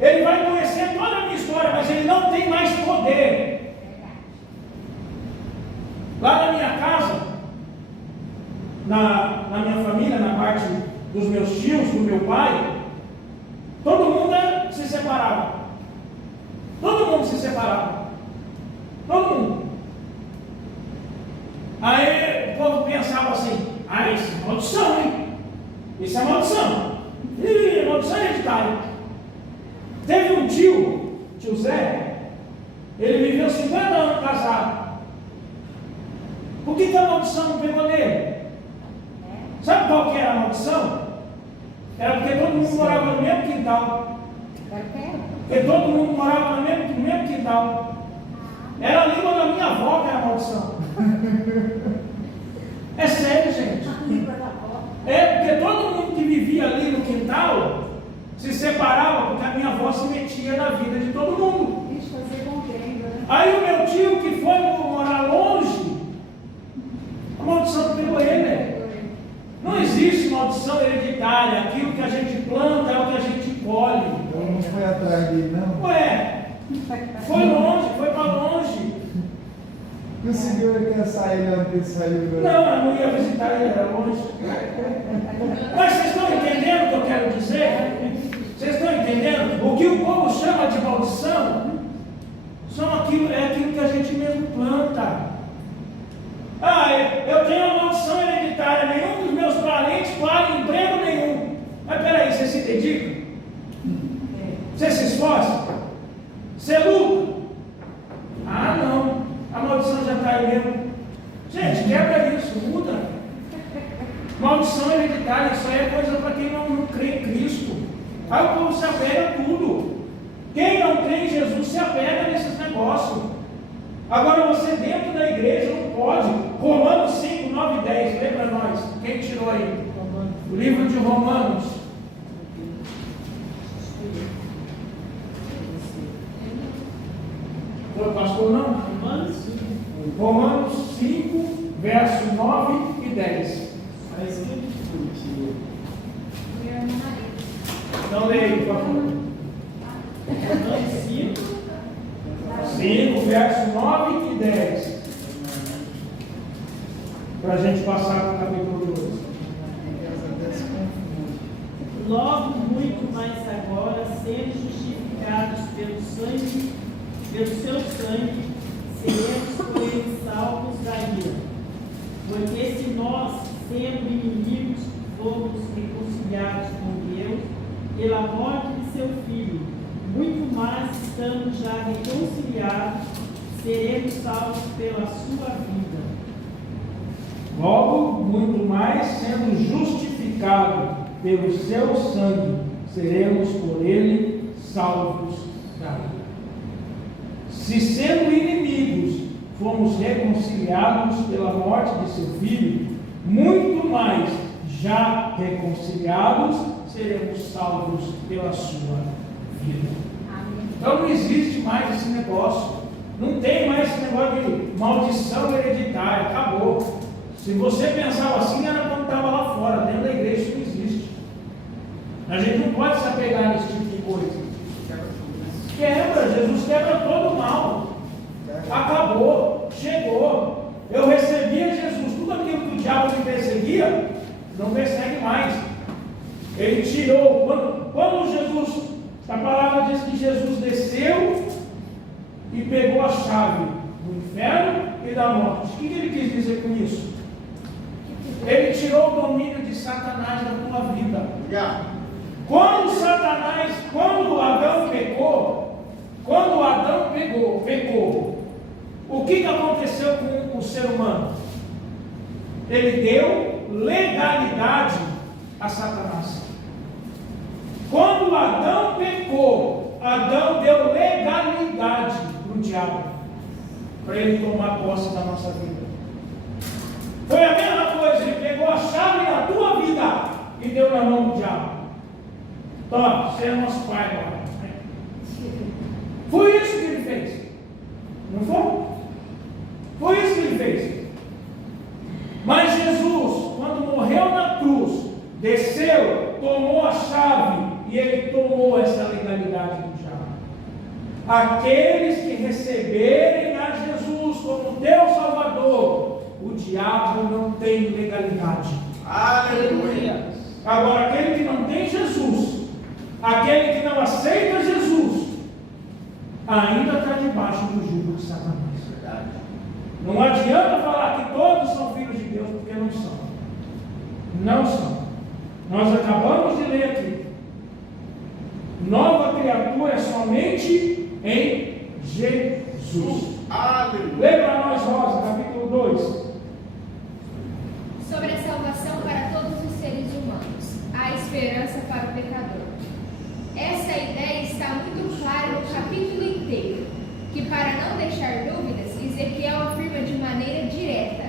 Ele vai conhecer toda a minha história, mas ele não tem mais poder. Lá na minha casa, na minha família, na parte dos meus tios, do meu pai, todo mundo se separava. Todo mundo se separava. Todo mundo. Aí o povo pensava assim: ah, isso é maldição, hein? Isso é maldição. Ih, maldição hereditária. Teve um tio Zé, ele viveu 50 anos casado. Por que a maldição não pegou nele? Sabe qual que era a maldição? Era porque todo mundo morava no mesmo quintal. Porque todo mundo morava no mesmo quintal. Era a língua da minha avó que era a maldição. É sério, gente. É porque todo mundo que vivia ali no quintal se separava porque a minha avó se metia na vida de todo mundo. Aí o meu tio que foi morar longe, a maldição pegou ele, né? Não existe maldição hereditária. Aquilo que a gente planta é o que a gente colhe. Eu não fui atrás dele, não. Ué, foi longe, foi para longe. E o senhor quer sair onde ele saiu? Não, eu não ia visitar ele, era longe. Mas vocês estão entendendo o que eu quero dizer? Vocês estão entendendo? O que o povo chama de maldição é aquilo que a gente mesmo planta. Ah, eu tenho uma maldição hereditária, nenhum dos meus parentes vale emprego nenhum. Mas peraí, você se dedica? Você se esforça? Você luta? Ah, não. A maldição já está aí mesmo. Gente, quebra isso, muda. Maldição hereditária, isso aí é coisa para quem não crê em Cristo. Aí o povo se apega a tudo. Quem não crê em Jesus se apega nesses negócios. Agora você dentro da igreja não pode. Romanos 5, 9 e 10, lê para nós. Quem tirou aí? O livro de Romanos. Foi o pastor não? Romanos 5, verso 9 e 10. Então leia aí, por favor. 5, verso 9 e 10. Para a gente passar para o capítulo 2. Logo, muito mais agora, sendo justificados pelo seu sangue, seremos por ele salvos da ira. Porque se nós, sendo inimigos, fomos reconciliados com Deus pela morte de seu Filho, muito mais estando já reconciliados, seremos salvos pela sua vida. Logo, muito mais, sendo justificado pelo seu sangue, seremos por ele salvos da vida. Se sendo inimigos, fomos reconciliados pela morte de seu Filho, muito mais, já reconciliados, seremos salvos pela sua vida. Então não existe mais esse negócio. Não tem mais esse negócio de maldição hereditária. Acabou. Se você pensava assim, era quando estava lá fora. Dentro da igreja isso não existe. A gente não pode se apegar nesse tipo de coisa. Quebra. Jesus quebra todo o mal. Acabou. Chegou. Eu recebi a Jesus. Tudo aquilo que o diabo me fez não persegue mais. Ele tirou, quando Jesus, a palavra diz que Jesus desceu e pegou a chave do inferno e da morte. O que ele quis dizer com isso? Ele tirou o domínio de Satanás da tua vida. Quando Adão pecou, o que aconteceu com o ser humano? Ele deu legalidade a Satanás. Quando Adão pecou, Adão deu legalidade para o diabo, para ele tomar posse da nossa vida. Foi a mesma coisa, ele pegou a chave da tua vida e deu na mão do diabo. Toma, você é nosso pai agora. Foi isso que ele fez. Não foi? Foi isso que ele fez. Mas Jesus, quando morreu na cruz, desceu, tomou a chave e ele tomou essa legalidade do diabo. Aqueles que receberem a Jesus como teu Salvador, o diabo não tem legalidade. Aleluia. Agora, aquele que não tem Jesus, aquele que não aceita Jesus, ainda está debaixo do jugo de Satanás. Não adianta falar que todos são filhos de Deus, porque não são. Não são. Nós acabamos de ler aqui. Nova criatura é somente em Jesus. Aleluia. Lê para nós, Rosa, capítulo 2. Sobre a salvação para todos os seres humanos, a esperança para o pecador. Essa ideia está muito clara no capítulo inteiro, que para não deixar dúvidas, Ezequiel afirma de maneira direta,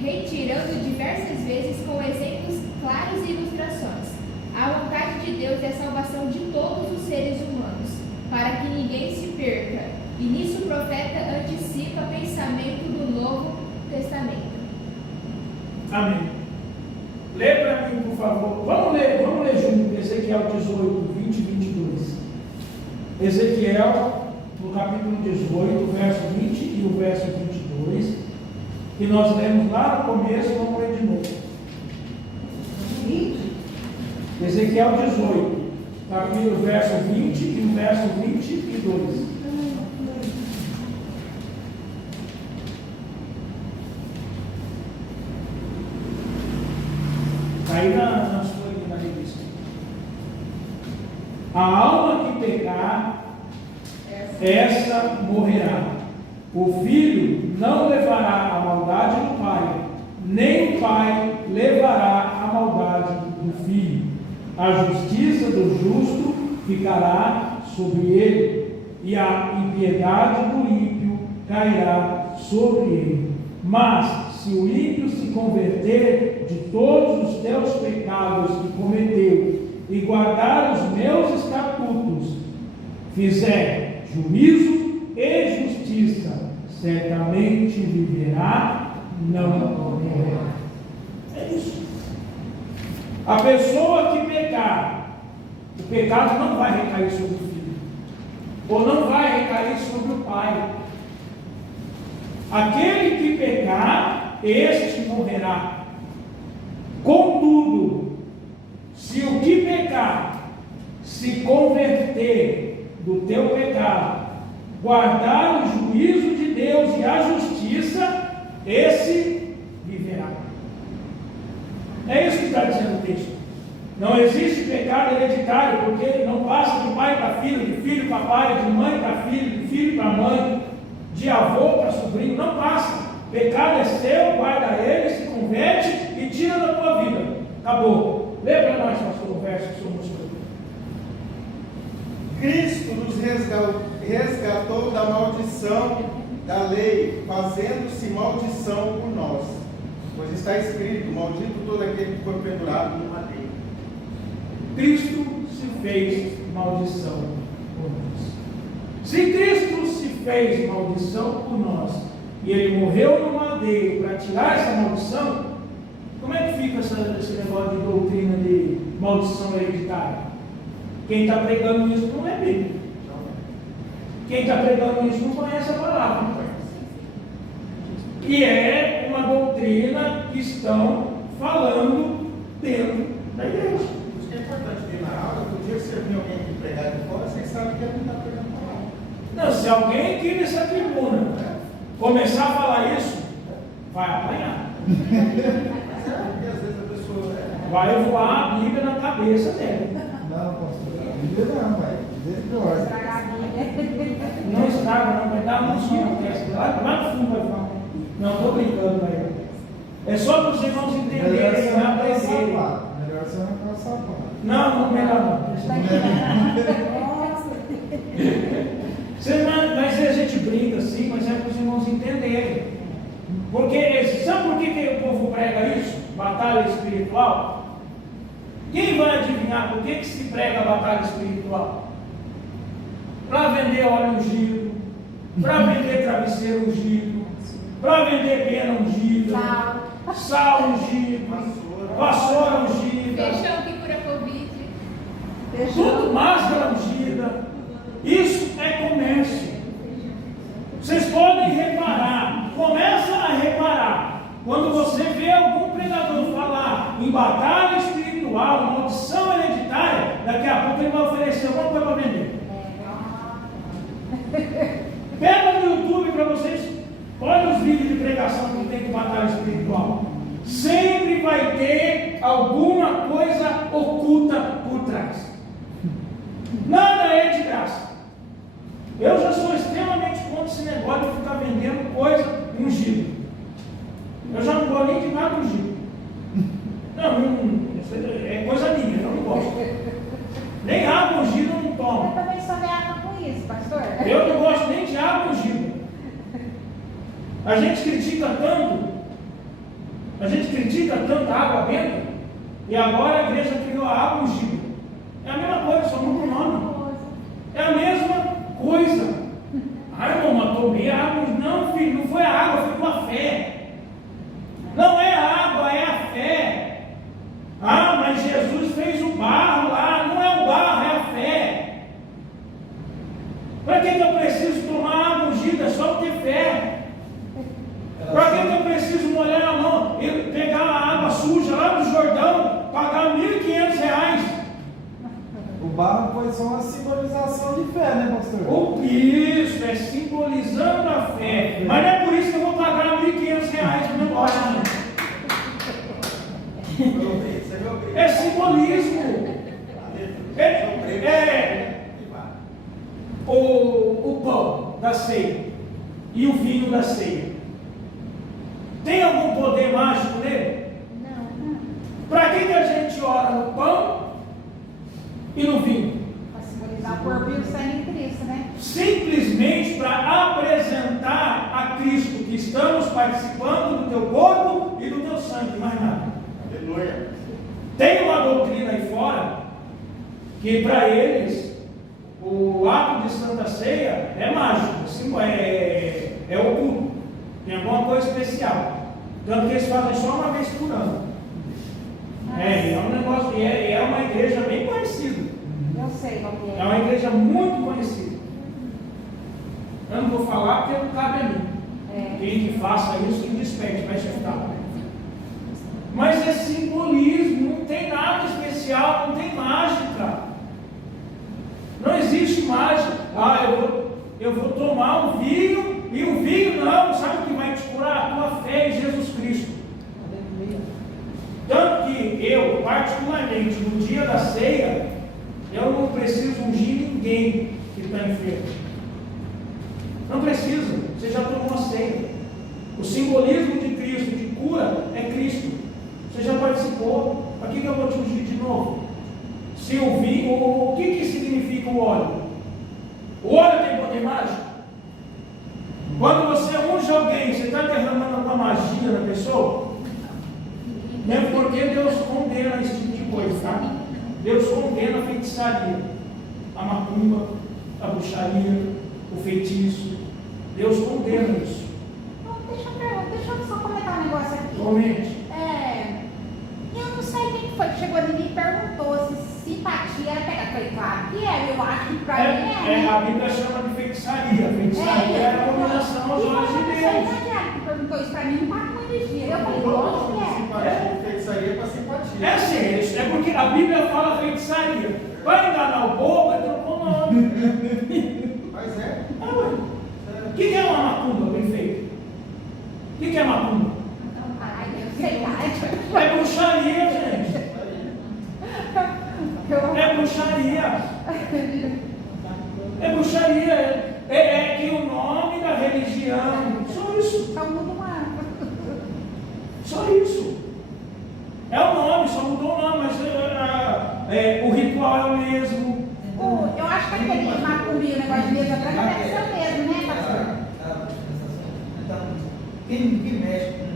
retirando diversas vezes com exemplos claros e ilustrações. A vontade de Deus é a salvação de todos os seres humanos, para que ninguém se perca. E nisso o profeta antecipa o pensamento do Novo Testamento. Amém. Lê para mim, por favor. Vamos ler junto, Ezequiel 18, 20 e 22. Ezequiel, no capítulo 18, verso 20 e o verso 22, que nós lemos lá no começo, vamos ler de novo. Ezequiel 18, capítulo verso 20 e o verso 22. Aí na sua na revista. A alma que pecar, essa morrerá. O filho não levará a maldade do pai, nem o pai levará a maldade do filho. A justiça do justo ficará sobre ele, e a impiedade do ímpio cairá sobre ele. Mas se o ímpio se converter de todos os teus pecados que cometeu e guardar os meus estatutos, fizer juízo e justiça, certamente viverá, não morrerá. É isso. A pessoa que pecar, o pecado não vai recair sobre o filho, ou não vai recair sobre o pai. Aquele que pecar, este morrerá. Contudo, se o que pecar se converter do teu pecado, guardar o juízo de Deus e a justiça, esse viverá. É isso que está dizendo o texto. Não existe pecado hereditário, porque não passa de pai para filho, de filho para pai, de mãe para filho, de filho para mãe, de avô para sobrinho, não passa. Pecado é seu, guarda ele, se converte e tira da tua vida. Acabou. Lê para nós, pastor, o verso que o senhor mostrou. Cristo nos resgatou da maldição da lei, fazendo-se maldição por nós. Pois está escrito: maldito todo aquele que foi pendurado no madeiro. Cristo se fez maldição por nós. Se Cristo se fez maldição por nós e ele morreu no madeiro para tirar essa maldição, como é que fica esse negócio de doutrina de maldição hereditária? Quem está pregando isso não é Bíblia. Quem está pregando isso não conhece a palavra. E é uma doutrina que estão falando dentro da igreja. Isso que é importante ver na aula, que o dia que você vir alguém aqui pregar de fora, vocês sabem que ele não está pregando a palavra. Não, se alguém aqui nessa tribuna começar a falar isso, vai apanhar. Porque às vezes a pessoa. Vai voar a Bíblia na cabeça dele. Não, pastor. A Bíblia não, vai. Misericórdia. Estragar a Bíblia. Não estraga, não, vai dar um tiro. Lá no fundo vai falar. Não, estou brincando, vai. É só para os irmãos Melhor entenderem você e arrancar o aprenderem. sapato. Melhor você arrancar o sapato. Não, melhor não. Nossa, Mas a gente brinca assim, mas é para os irmãos entenderem. Porque, sabe por que o povo prega isso? Batalha espiritual? Quem vai adivinhar por que se prega a batalha espiritual? Para vender óleo ungido, para vender travesseiro ungido, para vender pena ungida, sal ungido, vassoura ungida, Feijão que cura Covid. tudo máscara ungida. Isso é comércio. Vocês podem reparar, começa a reparar, quando você vê algum pregador falar em batalha espiritual, maldição hereditária, daqui a pouco ele vai oferecer alguma coisa para vender. Pega no YouTube para vocês, olha os vídeos de pregação que tem de batalha espiritual. Sempre vai ter alguma coisa oculta por trás. Nada é de graça. Eu já sou extremamente contra esse negócio de ficar vendendo coisa ungida. Eu já não gosto nem de nada ungido. Não, é coisa minha, eu não gosto. Nem água ungida eu não Eu tomo. também sou beata com isso, pastor. Eu não gosto nem de água ungida. A gente critica tanto a água benta, e agora a igreja criou a água ungida. É a mesma coisa, só muda o nome. É a mesma coisa. Ah, irmão, mas tomei água. Não, filho, não foi a água, foi tua fé. Não é a água, é a fé. Ah, mas Jesus fez o barro lá. Não é o barro, é a fé. Para que eu preciso tomar água ungida? É só ter fé. Para que eu preciso molhar a mão? Eu pegar a água suja lá do Jordão, pagar R$1.500. O barro foi só uma simbolização de fé, né, pastor? Isso, é simbolizando a fé. Mas não é por isso que eu vou pagar R$1.500 no negócio. É simbolismo. O pão da ceia e o vinho da ceia. Tem algum poder mágico nele? Não. Para que a gente ora no pão e no vinho? Para simbolizar o corpo e o sangue de Cristo, né? Simplesmente para apresentar a Cristo que estamos participando do teu corpo e do teu sangue, mais nada. Aleluia. Tem uma doutrina aí fora que para eles o ato de Santa Ceia é mágico, é oculto, tem alguma coisa especial. Tanto que eles fazem só uma vez por ano. É um negócio, é uma igreja bem conhecida. Eu sei qual que É uma igreja muito conhecida. Eu não vou falar porque não cabe a mim. Quem que faça isso, que despede, vai chutar. Mas é simbolismo, não tem nada especial, não tem mágica. Não existe mágica. Ah, eu vou tomar o vinho, e o vinho não, sabe o que vai te curar? A tua fé em Jesus Cristo. Tanto que eu, particularmente, no dia da ceia, eu não preciso ungir ninguém que está enfermo. Não precisa, você já tomou a ceia. O simbolismo de Cristo, de cura, é Cristo. Você já participou. Para que eu vou te ungir de novo? Se o vinho, o que significa o óleo? O óleo tem poder mágico? Quando você unge alguém, você está derramando alguma magia na pessoa? Mesmo porque Deus condena esse tipo de coisa, tá? Deus condena a feitiçaria, a macumba, a bruxaria, o feitiço. Deus condena isso. Deixa eu só comentar um negócio aqui. Comente. Eu não sei quem foi que chegou ali e me perguntou se simpatia era pegar. Eu falei, claro que é, eu acho que pra mim é. A Bíblia chama de feitiçaria. Feitiçaria é a abominação aos olhos de Deus. Que perguntou isso pra mim, não tá com energia. Eu falei, lógico que é. Feitiçaria para simpatia. É sim, Vai enganar o povo, ele trocou o nome. Mas é. Ah, ué. O que é uma macumba bem feita? O que é macumba? Ai, eu sei lá. É bruxaria, gente. É bruxaria. É bruxaria. É que o nome da religião. Só isso. Tá muito mal. Só isso. É o nome, só mudou o nome, mas o ritual é o mesmo. Eu acho que aquele macumbinho, o negócio de mesa branca deve ser o mesmo, né, pastor? Então, quem mexe com,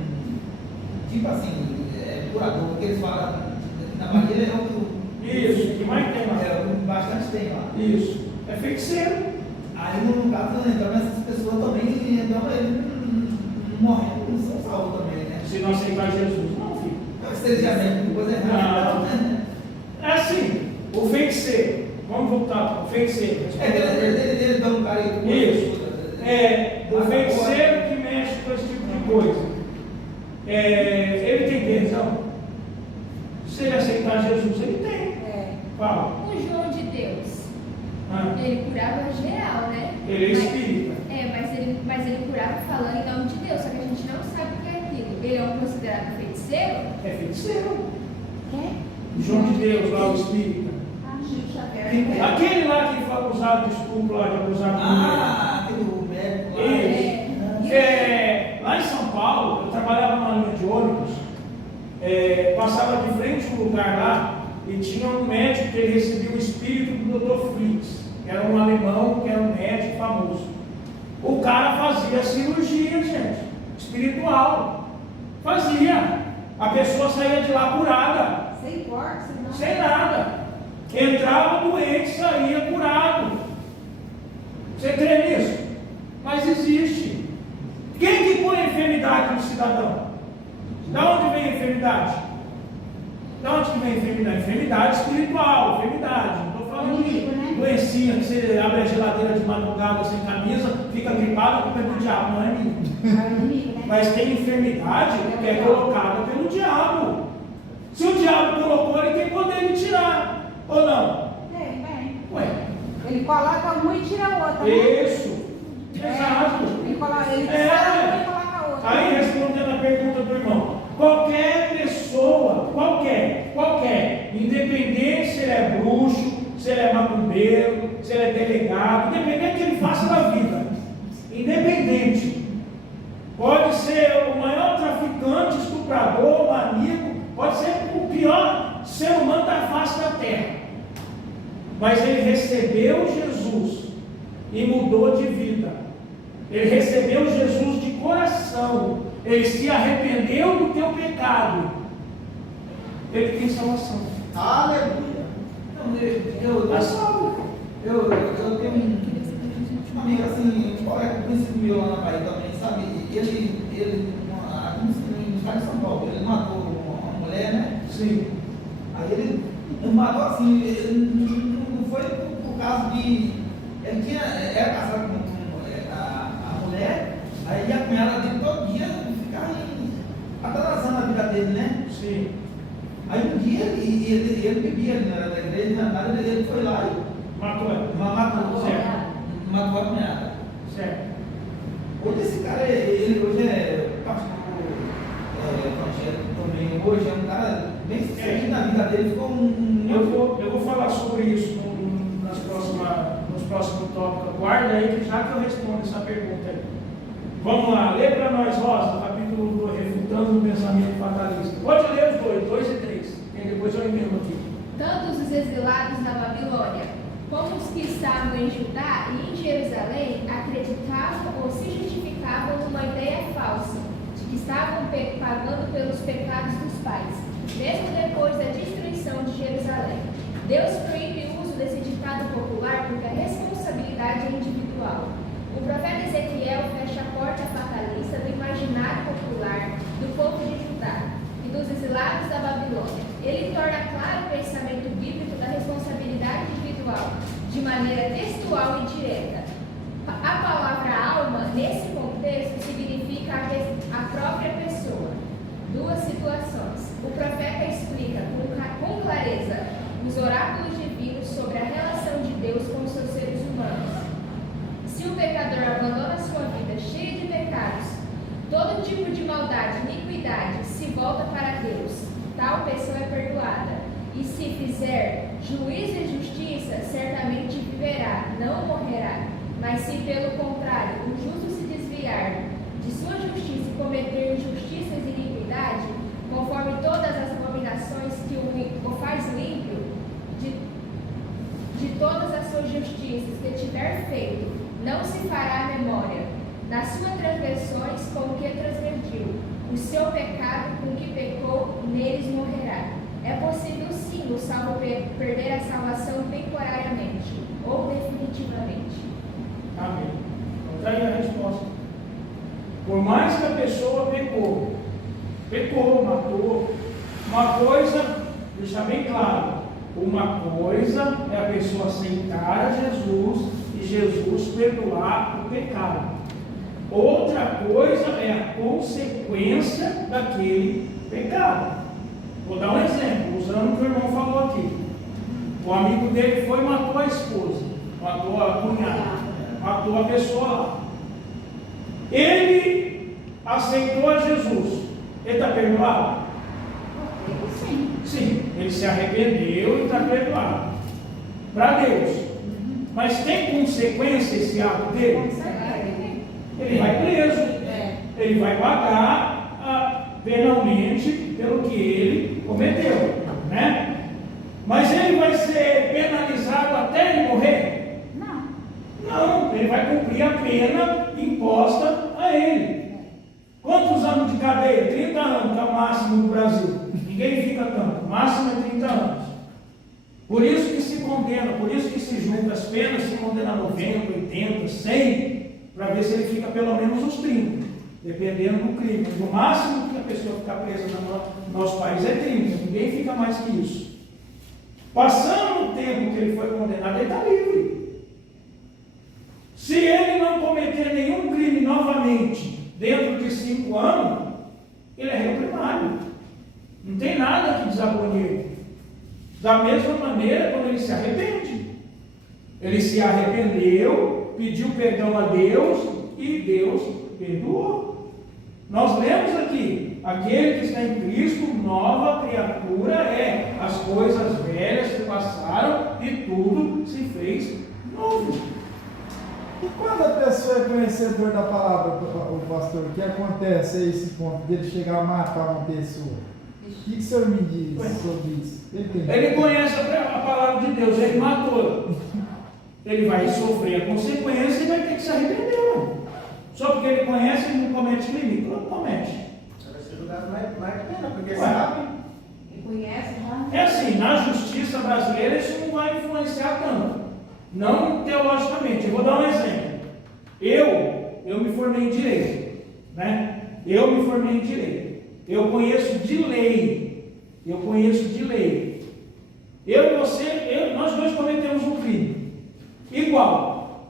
tipo assim, curador, que eles falam na Bahia é o Isso, que mais tem lá. o que bastante tem lá. Isso. É feiticeiro. Aí no caso, então essas pessoas também, então eles não morrem, não são salvos também, né? Se não aceitar Jesus, não, filho. Então, seja mesmo coisa errada. É assim, o feiticeiro. Vamos voltar para o feiticeiro. Ele dá um cara aí. Isso. O feiticeiro que mexe com esse tipo de coisa. Ele tem tesão. Se ele aceitar Jesus, ele tem. Fala. O João de Deus, Ah, ele curava geral, né? ele é espírita. Mas ele curava falando em nome de Deus, só que a gente não sabe o que é aquilo. Ele é um considerado feiticeiro? É feiticeiro. É? João de Deus, lá o espírita. Chico Xavier. Aquele lá que foi acusado de estupro, lá de abusar de mulher. Aquele médico lá. Lá em São Paulo, eu trabalhava numa linha de ônibus, passava de frente a um lugar lá e tinha um médico que ele recebia o espírito do Dr. Fritz, que era um alemão, que era um médico famoso. O cara fazia cirurgia, gente, espiritual. Fazia. A pessoa saía de lá curada, Sem corte, sem nada. Entrava doente, saía curado. Você crê nisso? Mas existe. Quem que põe a enfermidade no cidadão? Da onde vem a enfermidade? Da onde que vem a enfermidade? Enfermidade espiritual, enfermidade. Não estou falando de doencinha que você abre a geladeira de madrugada sem camisa, fica gripado, culpa é do diabo, não é minha. Mas tem enfermidade que é colocada pelo diabo. Se o diabo colocou, ele tem poder de tirar. Ou não? Tem. Ué. Ele coloca um e tira o outro. Né? Isso. Exato. Ele fala um e coloca outro. Aí respondendo a pergunta do irmão, qualquer pessoa, qualquer, independente se ele é bruxo, se ele é macumbeiro, se ele é delegado, independente do que ele faça da vida, independente, pode ser o maior traficante, estuprador, maníaco, pode ser o pior ser humano da face da terra, mas ele recebeu Jesus e mudou de vida. Ele recebeu Jesus de coração. Ele se arrependeu do teu pecado. Ele tem salvação. Aleluia. Está salvo. Eu tenho um amigo assim, um colega conhecido meu lá na Bahia também, sabe? Ele no estado de São Paulo, ele matou uma mulher, né? Sim. Aí ele matou assim, ele não foi por causa de. Ele era casado com a mulher, aí a cunhada dele todo dia ficava atrasando a vida dele, né? Sim. Aí um dia ele bebia, ele não era da igreja, nada, ele foi lá e Matou ela. matou a cunhada. Certo. Hoje esse cara, ele hoje é pastor evangélico também, hoje é um cara bem sucedido na vida dele, ficou Eu vou falar sobre isso nos próximos tópicos. Guarda aí, que já que eu respondo essa pergunta aí. Vamos lá, lê para nós, Rosa, capítulo 2, refutando o pensamento fatalista. Pode ler os 2 e 3, e depois eu emendo aqui. Tanto os exilados na Babilônia, como os que estavam em Judá e em Jerusalém, acreditavam ou se justificavam numa ideia falsa, de que estavam pagando pelos pecados dos pais, mesmo depois da destruição de Jerusalém. Deus proíbe o uso desse ditado popular porque a responsabilidade é individual. O profeta Ezequiel fecha a porta fatalista do imaginário popular do povo de Judá e dos exilados da Babilônia. Ele torna claro o pensamento bíblico da responsabilidade individual, de maneira textual e direta. A palavra alma, nesse contexto, significa a própria pessoa. Duas situações. O profeta explica com clareza os oráculos divinos sobre a relação de Deus com os seus seres humanos. Se o pecador abandona sua vida cheia de pecados, todo tipo de maldade e iniquidade, se volta para Deus, tal pessoa é perdoada. E se fizer juízo e justiça, certamente viverá, não morrerá. Mas se pelo contrário o justo se desviar de sua justiça e cometer injustiças e iniquidade, conforme todas as abominações que o faz límpio, de todas as suas justiças que tiver feito, não se fará memória. Das suas transgressões com que transgrediu, o seu pecado com que pecou, neles morrerá. É possível sim o salvo perder a salvação temporariamente ou definitivamente. Amém. Então, está aí a resposta. Por mais que a pessoa pecou, matou, uma coisa, deixar bem claro, uma coisa é a pessoa aceitar a Jesus e Jesus perdoar o pecado. Outra coisa é a consequência daquele pecado. Vou dar um exemplo, usando o que o irmão falou aqui. O amigo dele foi e matou a esposa, matou a cunhada, matou a pessoa lá. Ele aceitou a Jesus. Ele está perdoado? Sim. Sim, ele se arrependeu e está perdoado. Para Deus. Mas tem consequência esse ato dele? Ele vai preso. Ele vai pagar penalmente pelo que ele cometeu, né? Mas ele vai ser penalizado até ele morrer? Não. Não, ele vai cumprir a pena imposta a ele. Quantos anos de cadeia? 30 anos, que é o máximo no Brasil. Ninguém fica tanto, o máximo é 30 anos. Por isso que se condena, por isso que se junta as penas, se condena 90, 80, 100, para ver se ele fica pelo menos uns 30, dependendo do crime. No máximo que a pessoa fica presa no nosso país é 30, ninguém fica mais que isso. Passando o tempo que ele foi condenado, ele está livre. Se ele não cometer nenhum crime novamente dentro de 5 anos, ele é réu primário. Não tem nada que desabone ele. Da mesma maneira, quando ele se arrepende. Ele se arrependeu, pediu perdão a Deus e Deus perdoou. Nós lemos aqui, aquele que está em Cristo, nova criatura é. As coisas velhas se passaram e tudo se fez novo. E quando a pessoa é conhecedor da palavra, o pastor, o que acontece a esse ponto dele chegar a matar uma pessoa? O que o senhor me diz sobre isso? Ele conhece a palavra de Deus, ele matou. Ele vai sofrer a consequência e vai ter que se arrepender. Só porque ele conhece, ele não comete crime? Não comete. Vai ser julgado mais pena, porque sabe. Ele conhece, já. É assim, na justiça brasileira isso não vai influenciar tanto. Não teologicamente. Eu vou dar um exemplo. Eu me formei em Direito. Né? Eu me formei em Direito. Eu conheço de lei. Eu e você, nós dois cometemos um crime. Igual.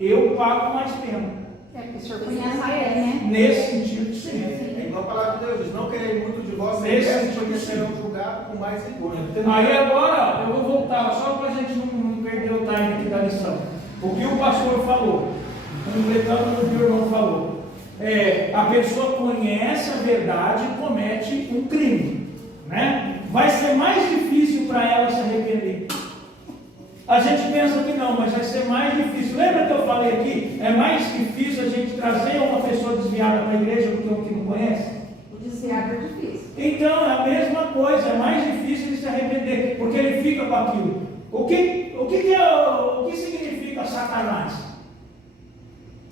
Eu pago mais pena. É porque o senhor conhece ele, né? Nesse sentido, sim. É igual a palavra de Deus diz, não querem muito de vós, porque serão julgados com mais rigor. Aí agora, eu vou voltar, só para a gente não perder o time aqui da lição. O que o pastor falou, completando o que o irmão falou. A pessoa conhece a verdade e comete um crime, né? Vai ser mais difícil para ela se arrepender. A gente pensa que não, mas vai ser mais difícil. Lembra que eu falei aqui? É mais difícil a gente trazer uma pessoa desviada para a igreja do que o que não conhece? O desviado é difícil. Então, é a mesma coisa, é mais difícil de se arrepender, porque ele fica com aquilo. O que significa Satanás?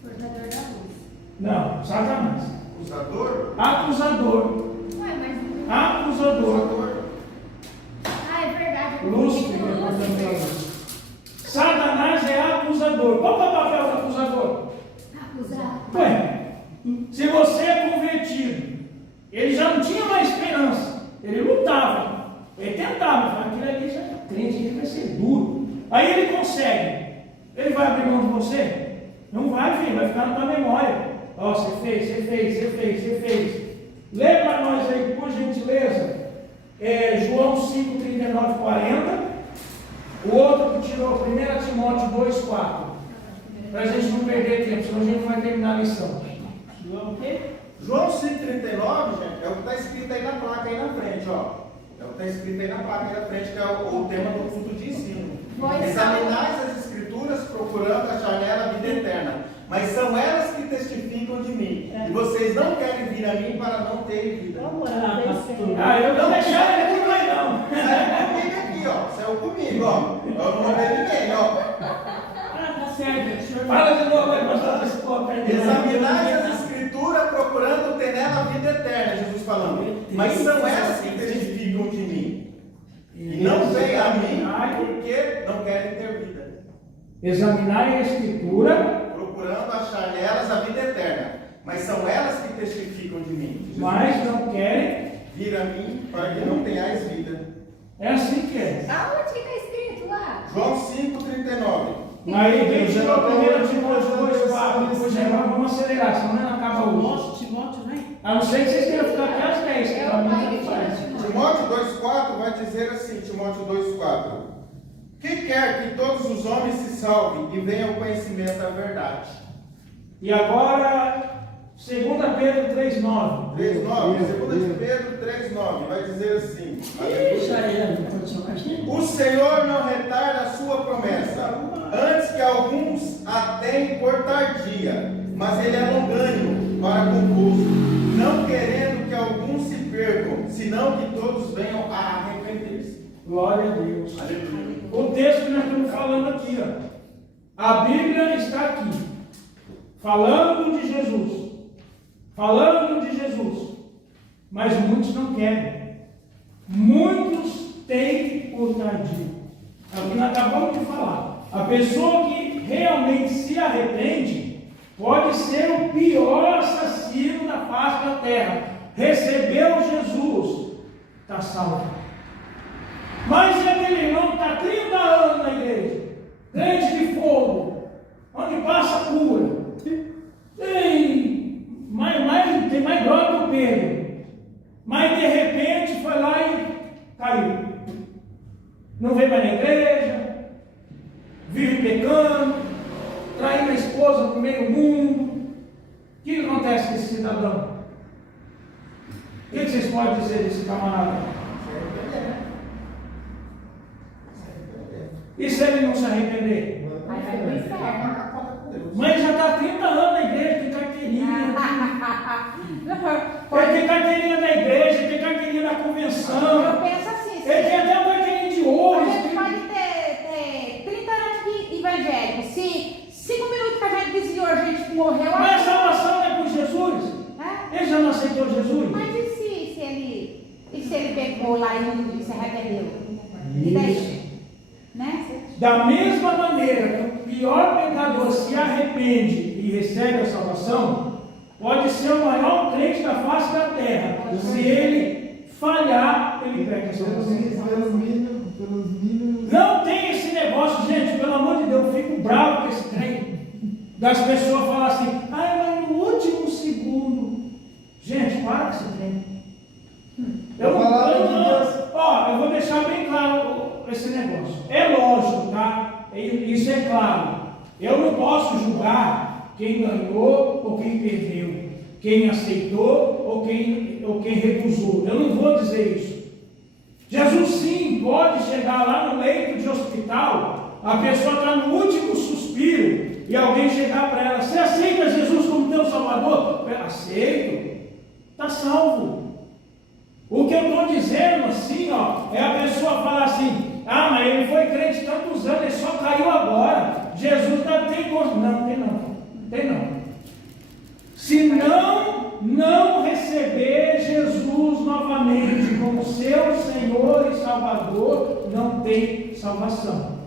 Portador da luz. Não, Satanás. Acusador? Acusador. Ué, mas. Acusador. Ah, é verdade. Lúcifer, que é portador da luz. Satanás é acusador. Qual é o papel do acusador? Acusar. Ué, se você é convertido, ele já não tinha mais esperança. Ele lutava. Ele tentava. Falava, aquilo ali já é crente, ele vai ser duro. Aí ele consegue. Ele vai abrir mão de você? Não vai, filho. Vai ficar na tua memória. Ó, você fez. Lê para nós aí, por gentileza. João 5, 39, 40. O outro que tirou 1 Timóteo 2,4. Para a gente não perder tempo, senão a gente não vai terminar a lição. João o quê? João 5,39, gente, é o que está escrito aí na placa aí na frente, ó. É o que está escrito aí na placa aí na frente, que é o tema do culto de ensino. Examinais as escrituras procurando achar nela a vida eterna, mas são elas que testificam de mim. E vocês não querem vir a mim para não terem vida. Vamos lá, pastor. Eu não deixar ele aqui mais não. Saiu comigo aqui, ó. Saiu comigo, ó. Eu não mandei ninguém, ó. Tá certo. Fala de novo aí, pastor, se for aprender. Examinais as escrituras procurando ter nela a vida eterna, Jesus falando. Mas são elas que testificam de mim. E não vêm a mim porque não querem ter vida. Examinai a Escritura, Procurando achar nelas a vida eterna. Mas são elas que testificam de mim. Jesus mas não querem. vir a mim para que não tenhais vida. É assim que é. Aonde que está escrito lá? João 5,39. Aí quem tirou 1 Timóteo 2,4, depois vamos acelerar, senão não acaba hoje. Timóteo, né? A não ser que vocês queiram ficar até as 10. É o pai que tira Timóteo 2,4 vai dizer assim, Timóteo 2,4: que quer que todos os homens se salvem e venham ao conhecimento da verdade. E agora, 2 Pedro 3,9. 3,9, 2 Pedro 3,9 vai dizer assim: o Senhor não retarda a sua promessa, antes que alguns a tenham por tardia, mas ele é longânimo para convosco, não querendo que alguns se percam, senão que todos venham a arrepender-se. Glória a Deus. Aleluia. O texto que nós estamos falando aqui, ó. A Bíblia está aqui, falando de Jesus. Falando de Jesus. Mas muitos não querem. Muitos têm por tardio. É o que nós acabamos de falar. A pessoa que realmente se arrepende pode ser o pior assassino da face da terra. Recebeu Jesus, está salvo. Mas é aquele irmão que está 30 anos na igreja, crente de fogo, onde passa cura, tem mais droga que o Pedro, mas de repente foi lá e caiu. Não veio mais na igreja, vive pecando, traindo a esposa no meio do mundo. O que acontece com esse cidadão? O que vocês podem dizer desse camarada? E se ele não se arrepender? Aí vai pro inferno. Mas já está 30 anos na igreja, tem carteirinha. Ele tem carteirinha da igreja, tem carteirinha da convenção. Eu penso assim, Ele tem até uma carteirinha de ouro. a gente pode ter 30 anos de evangélico. Se 5 minutos que a gente desviou, a gente morreu. Mas a salvação não é por Jesus? Ele já não aceitou Jesus? Mas e se ele pecou lá e não se arrependeu? E daí? Né? Da mesma maneira que o pior pecador se arrepende e recebe a salvação, pode ser o maior crente da face da terra. Se ele falhar, ele perde a salvação. Pelos mínimos. Não tem esse negócio, gente, pelo amor de Deus, eu fico bravo com esse trem. Das pessoas falarem assim, mas no último segundo. Gente, para com esse trem. Eu vou deixar bem claro esse negócio. É lógico, tá? Isso é claro. Eu não posso julgar quem ganhou ou quem perdeu, quem aceitou ou quem recusou. Eu não vou dizer isso. Jesus sim pode chegar lá no leito de hospital, a pessoa está no último suspiro e alguém chegar para ela: você aceita Jesus como teu Salvador? Aceito. Está salvo. O que eu estou dizendo assim, ó, é a pessoa falar assim: ah, mas ele foi crente tantos anos, ele só caiu agora. Jesus tem gosto. Não, tem não. Tem não. Se não receber Jesus novamente como seu Senhor e Salvador, não tem salvação.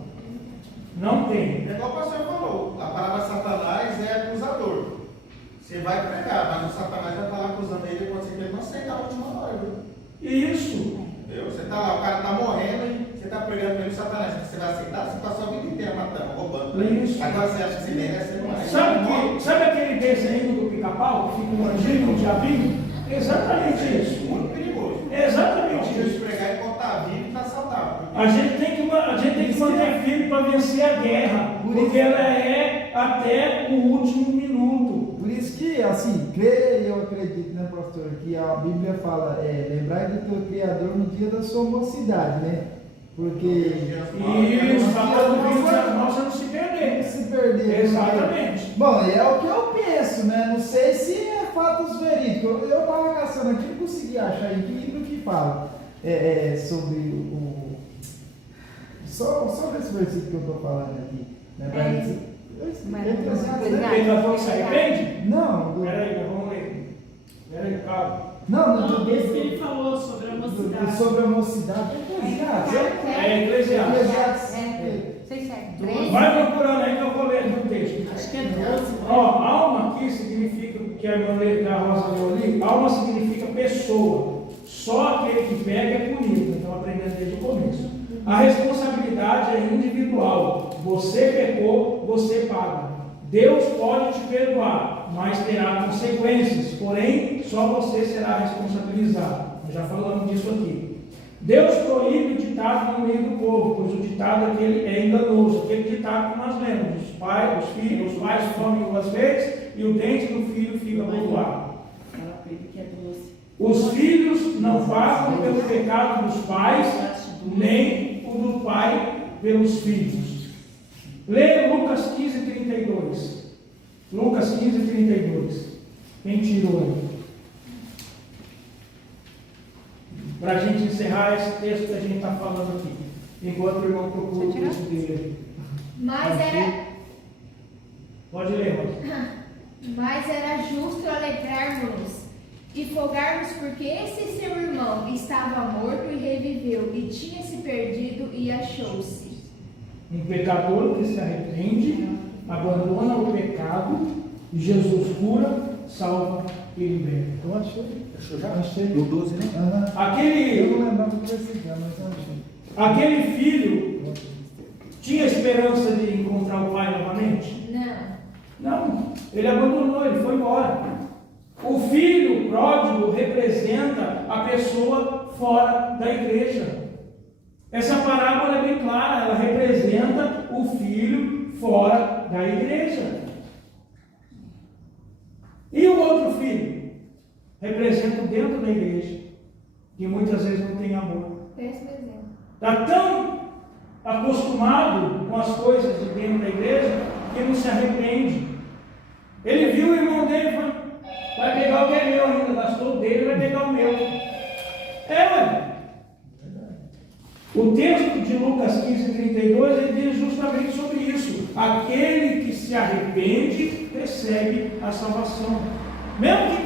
Não tem. É igual o pastor falou, a palavra Satanás é acusador. Você vai pregar, mas o Satanás vai estar lá acusando ele, pode ser que ele não aceita a última hora, viu? Isso. Viu? Você está lá, o cara está morrendo e você está pregando pelo Satanás. Você vai aceitar? Você passou a vida inteira matando, roubando. Isso. Agora você acha que você merece, você não vai. Sabe aquele desenho do Pica-Pau, que fica um anjinho e um diabinho? Exatamente isso. Muito perigoso. Exatamente Então, isso. pregar e contar a vida e está saudável. A gente tem que manter para vencer a guerra, porque ela é até o último minuto. Por isso que, assim, creio e eu acredito, né, pastor, que a Bíblia fala, lembrar do teu Criador no dia da sua mocidade, né? Porque Isso, está falando das nossas não se perder. se perder. Exatamente. Bom, é o que eu penso, né? Não sei se é fatos verídicos. Eu estava caçando aqui, não consegui achar em que livro que fala sobre o. Sobre esse versículo que eu estou falando aqui. Né? Pecador se arrepende? Não. Peraí, vamos ler. Peraí, calma. Não, Esse que ele falou sobre a mocidade. sobre a mocidade. É Eclesiastes. Vai procurando aí que eu vou ler aqui o texto. Acho que é 12. Ó, alma aqui significa, que a irmã da Rosa leu ali, alma significa pessoa. Só aquele que pega é punido. Então aprendendo desde o começo. A responsabilidade é individual. Você pecou, você paga. Deus pode te perdoar, mas terá consequências. Porém, só você será responsabilizado. Nós já falamos disso aqui. Deus proíbe o ditado no meio do povo, pois o ditado é enganoso. Aquele ditado que nós lemos: os pais comem 2 vezes e o dente do filho fica amontoado. Os filhos não pagam pelo pecado dos pais, nem o do pai pelos filhos. Leia Lucas 15:32. Lucas 15:32. Quem tirou aí? Para a gente encerrar esse texto que a gente está falando aqui. Enquanto o irmão procura o texto dele. Pode ler, Rosa. Mas era justo alegrarmos e folgarmos, porque esse seu irmão estava morto e reviveu, e tinha se perdido e achou-se. Um pecador que se arrepende, abandona o pecado, e Jesus cura, salva e liberta. Eu achei. Achou já? Achei. No 12, né? Eu não lembrava do versículo, mas eu achei. Aquele filho tinha esperança de encontrar o pai novamente? Não, ele abandonou, ele foi embora. O filho pródigo representa a pessoa fora da igreja. Essa parábola é bem clara, ela representa o filho fora da igreja. E o outro filho? Representa dentro da igreja, que muitas vezes não tem amor. Está tão acostumado com as coisas de dentro da igreja que não se arrepende. Ele viu o irmão dele e falou: vai pegar o que é meu ainda, gastou o dele, vai pegar o meu. Ué. O texto de Lucas 15:32 ele diz justamente sobre isso. Aquele que se arrepende recebe a salvação. Mesmo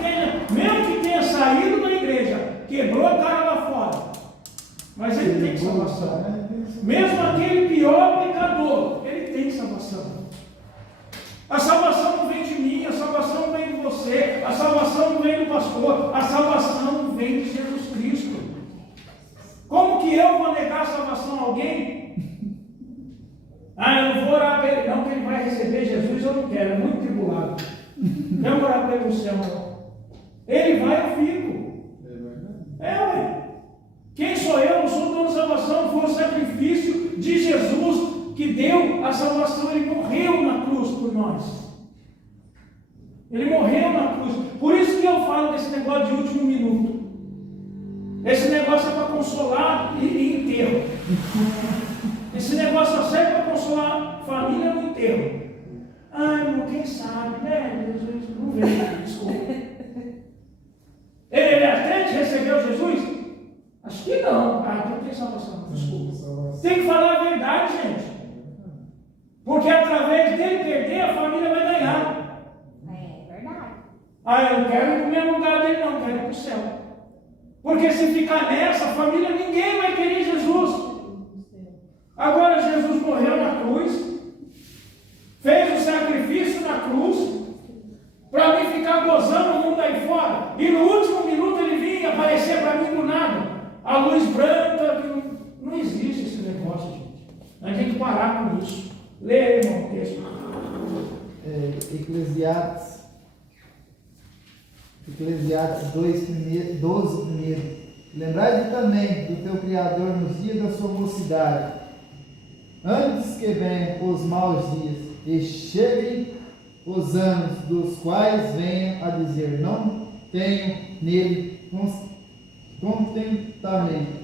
que tenha saído da igreja, quebrou a cara lá fora, mas ele tem salvação. Mesmo aquele pior pecador, ele tem salvação. A salvação não vem de mim, a salvação não vem de você, a salvação não vem do pastor, a salvação vem de Jesus Cristo. Como que eu vou negar a salvação a alguém? Eu não vou orar para ele, não, que ele vai receber Jesus, eu não quero, é muito tribulado. Não orar para ele no céu, não. Ele vai, eu fico. Ué. Quem sou eu? Não sou dono da salvação, foi o sacrifício de Jesus que deu a salvação. Ele morreu na cruz por nós. Ele morreu na cruz. Por isso que eu falo desse negócio de último minuto. Esse negócio é para consolar e enterro. Esse negócio só serve para consolar família no enterro. Irmão, quem sabe, né? Jesus não veio, desculpa. Ele é crente, recebeu Jesus? Acho que não. Então tem salvação, desculpa. Tem que falar a verdade, gente. Porque através dele perder, a família vai ganhar. É verdade. Eu não quero ir para o mesmo lugar dele, não, quero ir para o céu. Porque se ficar nessa família, ninguém vai querer Jesus. Agora Jesus morreu na cruz, fez o sacrifício na cruz, para mim ficar gozando o mundo aí fora, e no último minuto ele vinha aparecer para mim do nada, a luz branca, não existe esse negócio, gente. A gente tem que parar com isso. Leia, irmão, o texto. Eclesiastes 12, primeiro. Lembrai-te também do teu Criador nos dias da sua mocidade, Antes que venham os maus dias e cheguem os anos, dos quais venham a dizer: não tenho nele contentamento.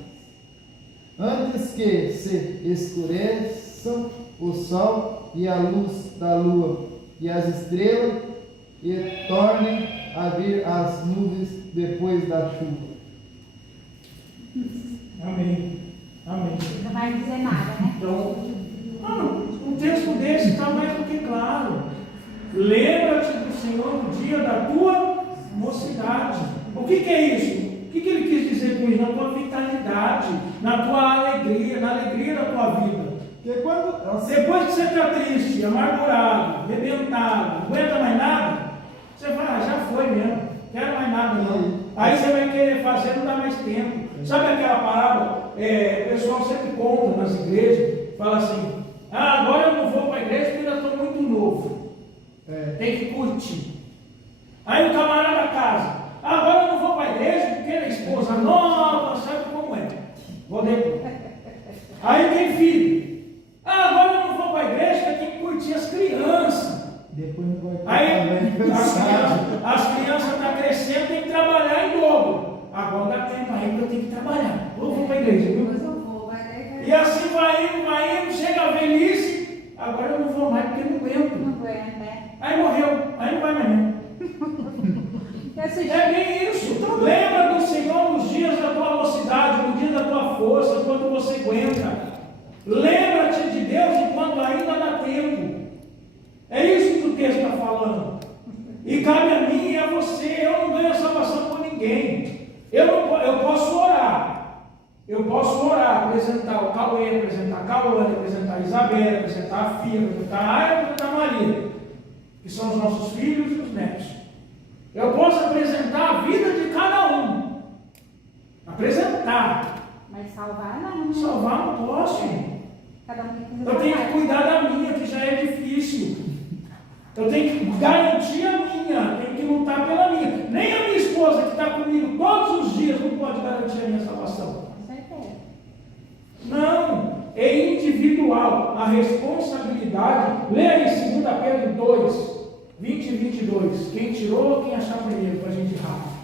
Antes que se escureçam o sol e a luz da lua e as estrelas, e tornem a vir as nuvens depois da chuva. Amém. Amém. Não vai dizer nada, né? Então, um texto desse está mais do que claro. Lembra-te do Senhor no dia da tua mocidade. O que é isso? O que ele quis dizer com isso? Na tua vitalidade, na tua alegria, na alegria da tua vida. Depois que você está triste, amargurado, rebentado, não aguenta mais nada, você fala: já foi mesmo, não quero mais nada não. Aí você vai querer fazer, não dá mais tempo. Sabe aquela parábola? O pessoal sempre conta nas igrejas, fala assim: agora eu não vou para a igreja porque ainda estou muito novo. Tem que curtir. Aí o camarada casa: agora eu não vou para a igreja porque a esposa nova, sabe como é? Vou depois. Aí tem filho: agora eu não vou para a igreja porque tem que curtir as crianças. Aí as crianças estão crescendo, tem que trabalhar em dobro. Agora dá tempo ainda, eu tenho que trabalhar. Vou para a igreja, viu? E assim vai indo, chega a velhice. Agora eu não vou mais porque não aguento. Não aguenta, né? Aí morreu, aí não vai mais não. É bem isso. Lembra do Senhor nos dias da tua mocidade, no dia da tua força, quando você aguenta. Lembra-te de Deus enquanto ainda dá tempo. É isso que o texto está falando. E cabe a mim e a você. Eu não ganho a salvação por ninguém. Eu posso orar. Eu posso orar, apresentar o Cauê, apresentar a Cauane, apresentar a Isabela, apresentar a Fia, apresentar a Aira, apresentar a Maria, que são os nossos filhos e os netos. Eu posso apresentar a vida de cada um. Apresentar. Mas salvar não. Salvar não posso. Cada um tem que Eu tenho que cuidar da minha, que já é difícil. Eu tenho que garantir a minha, tenho que lutar pela minha. Nem a minha esposa, que está comigo todos os dias, não pode garantir a minha salvação. Com certeza. Não, é individual. A responsabilidade. Leia aí 2 Pedro 2, 20 e 22. Quem tirou, quem achar primeiro, para a gente rápido.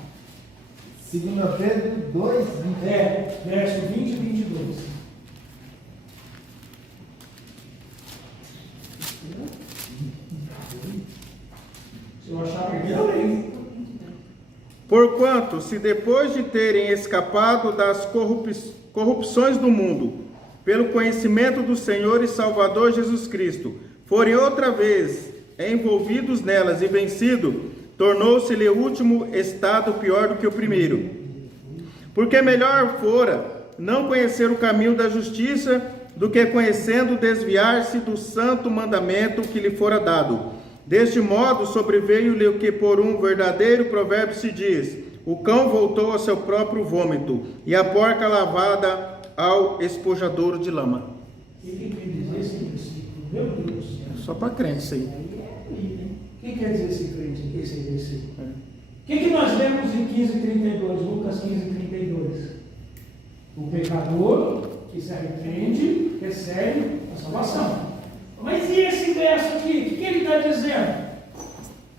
2 Pedro 2, 20. Verso 20 e 22. Se eu achar primeiro, eu leio. Porquanto, se depois de terem escapado das corrupções do mundo, pelo conhecimento do Senhor e Salvador Jesus Cristo, forem outra vez envolvidos nelas e vencidos, tornou-se-lhe o último estado pior do que o primeiro. Porque melhor fora não conhecer o caminho da justiça, do que conhecendo desviar-se do santo mandamento que lhe fora dado. Deste modo sobreveio-lhe o que por um verdadeiro provérbio se diz: o cão voltou ao seu próprio vômito, e a porca lavada ao espojadouro de lama. O que quer dizer esse versículo? Meu Deus do céu. Só para crente isso aí. O que quer dizer esse versículo? O que nós lemos em 15:32, Lucas 15:32? O pecador que se arrepende recebe a salvação. Mas e esse verso aqui? O que ele está dizendo?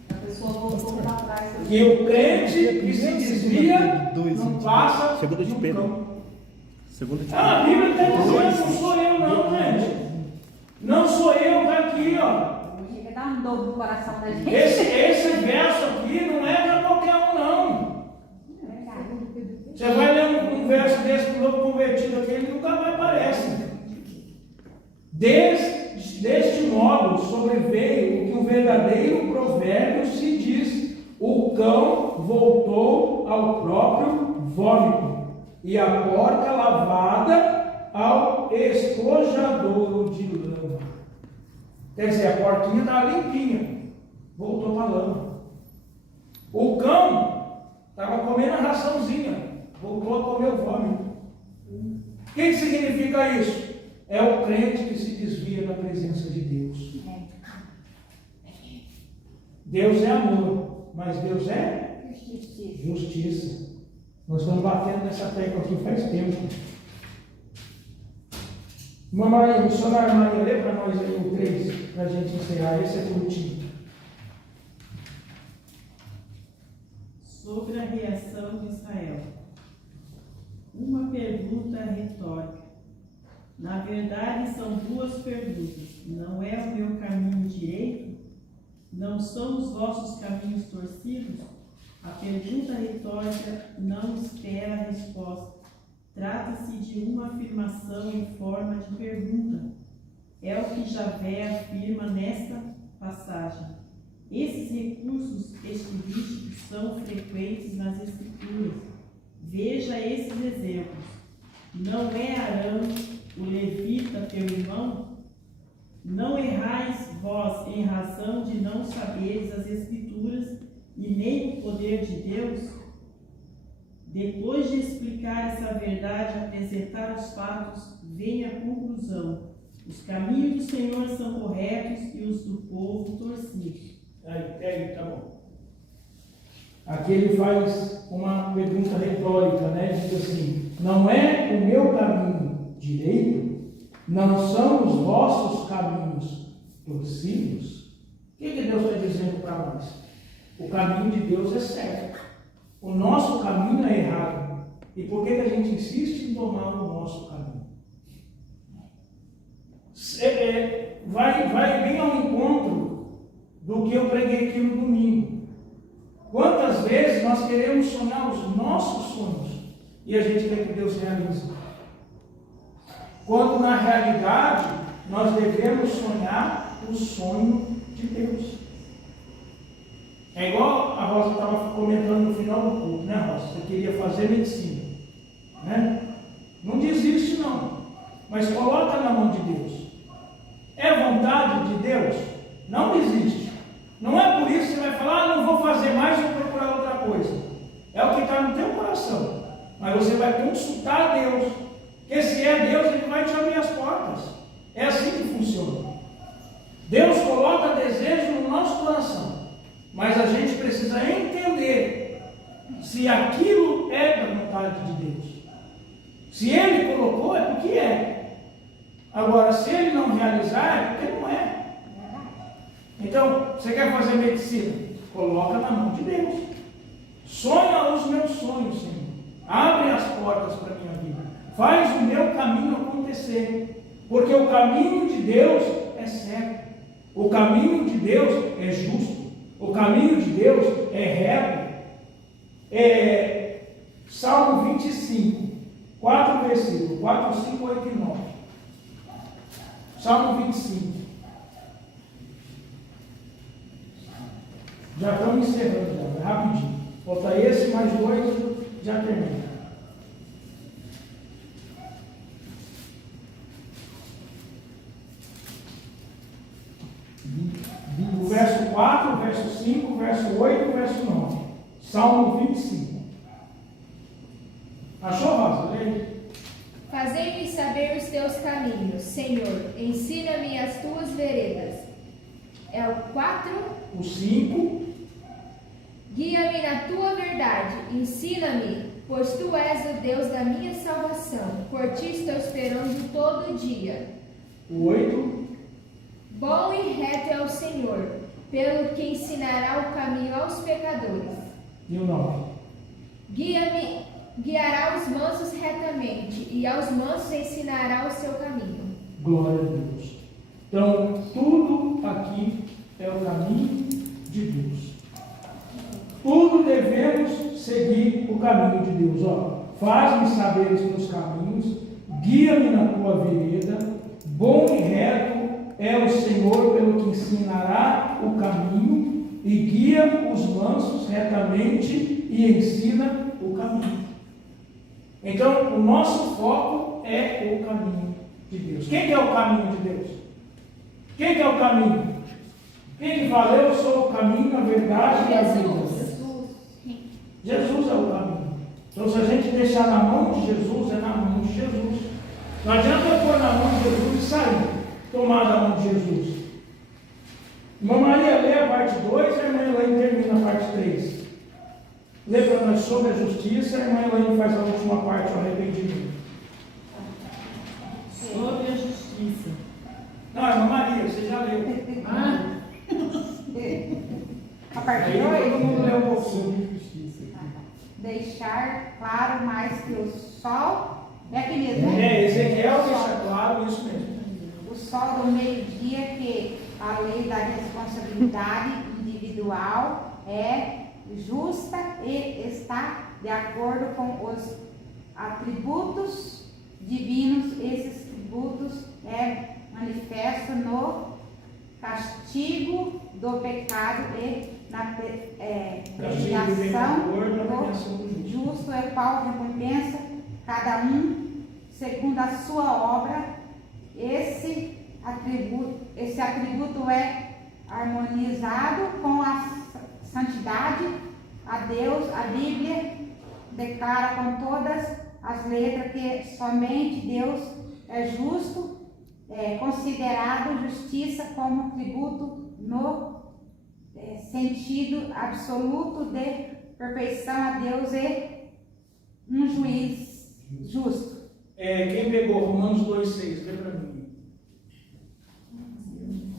A pessoa voltou para trás. Que o crente que se desvia não passa de um cão. A Bíblia está dizendo: não sou eu não, gente. Não sou eu, está aqui, ó. Chega a dar um dor no coração da gente. Esse verso aqui não é para qualquer um, não. É verdade. Você vai ler um verso desse para o novo convertido aqui, ele nunca mais aparece. Deste modo sobreveio o que o verdadeiro provérbio se diz: o cão voltou ao próprio vômito, e a porca lavada ao espojadouro de lama. Quer dizer, a porquinha estava limpinha, voltou para a lama. O cão estava comendo a raçãozinha, voltou a comer o vômito. O que significa isso? É o crente que se desvia da presença de Deus. Deus é amor, mas Deus é justiça. Nós estamos batendo nessa tecla aqui faz tempo. Irmã Maria, missionária Maria, lê para nós aí o 3, para a gente encerrar. Esse é curtinho. Sobre a reação de Israel. Uma pergunta retórica. Na verdade, são duas perguntas. Não é o meu caminho direito? Não são os vossos caminhos torcidos? A pergunta retórica não espera a resposta. Trata-se de uma afirmação em forma de pergunta. É o que Javé afirma nesta passagem. Esses recursos estilísticos são frequentes nas Escrituras. Veja esses exemplos. Não é Arão, o levita, teu irmão? Não errais vós em razão de não saberes as Escrituras e nem o poder de Deus? Depois de explicar essa verdade, apresentar os fatos, vem a conclusão. Os caminhos do Senhor são corretos e os do povo torcidos. Aí, tá bom. Aqui ele faz uma pergunta retórica, né? Diz assim: não é o meu caminho direito? Não são os vossos caminhos torcidos? O que Deus está dizendo para nós? O caminho de Deus é certo. O nosso caminho é errado. E por que a gente insiste em tomar o nosso caminho? Vai bem ao encontro do que eu preguei aqui no domingo. Quantas vezes nós queremos sonhar os nossos sonhos e a gente quer que Deus realize? Quando na realidade nós devemos sonhar o sonho de Deus. É igual a Rosa estava comentando no final do culto, né, Rosa? Você queria fazer medicina, né? Não desiste não, mas coloca na mão de Deus. É vontade de Deus? Não desiste. Não é por isso que você vai falar, não vou fazer mais, vou procurar outra coisa. É o que está no teu coração. Mas você vai consultar a Deus. Porque se é Deus, Ele vai te abrir as portas. É assim que funciona. Deus coloca desejo no nosso coração. Mas a gente precisa entender se aquilo é da vontade de Deus. Se Ele colocou, é porque é. Agora, se Ele não realizar, é porque não é. Então, você quer fazer medicina? Coloca na mão de Deus. Sonha os meus sonhos, Senhor. Abre as portas para a minha vida. Faz o meu caminho acontecer. Porque o caminho de Deus é certo. O caminho de Deus é justo. O caminho de Deus é reto. Salmo 25, 4 versículos, 4, 5, 8 e 9. Salmo 25. Já estamos encerrando, já, rapidinho. Falta esse, mais 2, já termina. O verso 4, verso 5, verso 8, verso 9. Salmo 25. Achou, Rosa? Leia. Fazei-me saber os teus caminhos, Senhor. Ensina-me as tuas veredas. É o 4. O 5. Guia-me na tua verdade. Ensina-me, pois tu és o Deus da minha salvação. Por ti estou esperando todo dia. O 8. Bom e reto é o Senhor, pelo que ensinará o caminho aos pecadores. E o 9. Guiará os mansos retamente, e aos mansos ensinará o seu caminho. Glória a Deus. Então, tudo aqui é o caminho de Deus. Tudo devemos seguir o caminho de Deus. Faz-me saber os teus caminhos, guia-me na tua vereda, bom e reto é o Senhor, pelo que ensinará o caminho, e guia os mansos retamente e ensina o caminho. Então, o nosso foco é o caminho de Deus. Quem é o caminho de Deus? Quem é o caminho? Quem fala, eu sou o caminho, a verdade e a vida? Jesus é o caminho. Então, se a gente deixar na mão de Jesus, é na mão de Jesus. Não adianta eu pôr na mão de Jesus e sair, tomar da mão de Jesus. Irmã Maria lê a parte 2, a irmã Elaine termina a parte 3. Lê para nós sobre a justiça, a irmã Elaine faz a última parte, o arrependimento. Sobre a justiça. justiça. Não, irmã Maria, você já leu. A partir de Aí todo hoje, mundo leu um pouco. Sobre justiça. deixar claro mais que o sol, é aqui mesmo, né? É, Ezequiel deixa claro isso mesmo. O sol do meio-dia, que a lei da responsabilidade individual é justa e está de acordo com os atributos divinos. Esses atributos é manifesto no castigo do pecado e na premiação do justo, é qual recompensa cada um segundo a sua obra. Esse atributo é harmonizado com a santidade a Deus. A Bíblia declara com todas as letras que somente Deus é justo, considerado justiça como tributo no sentido absoluto de perfeição a Deus e um juiz justo. Quem pegou Romanos 2,6? Vê para mim.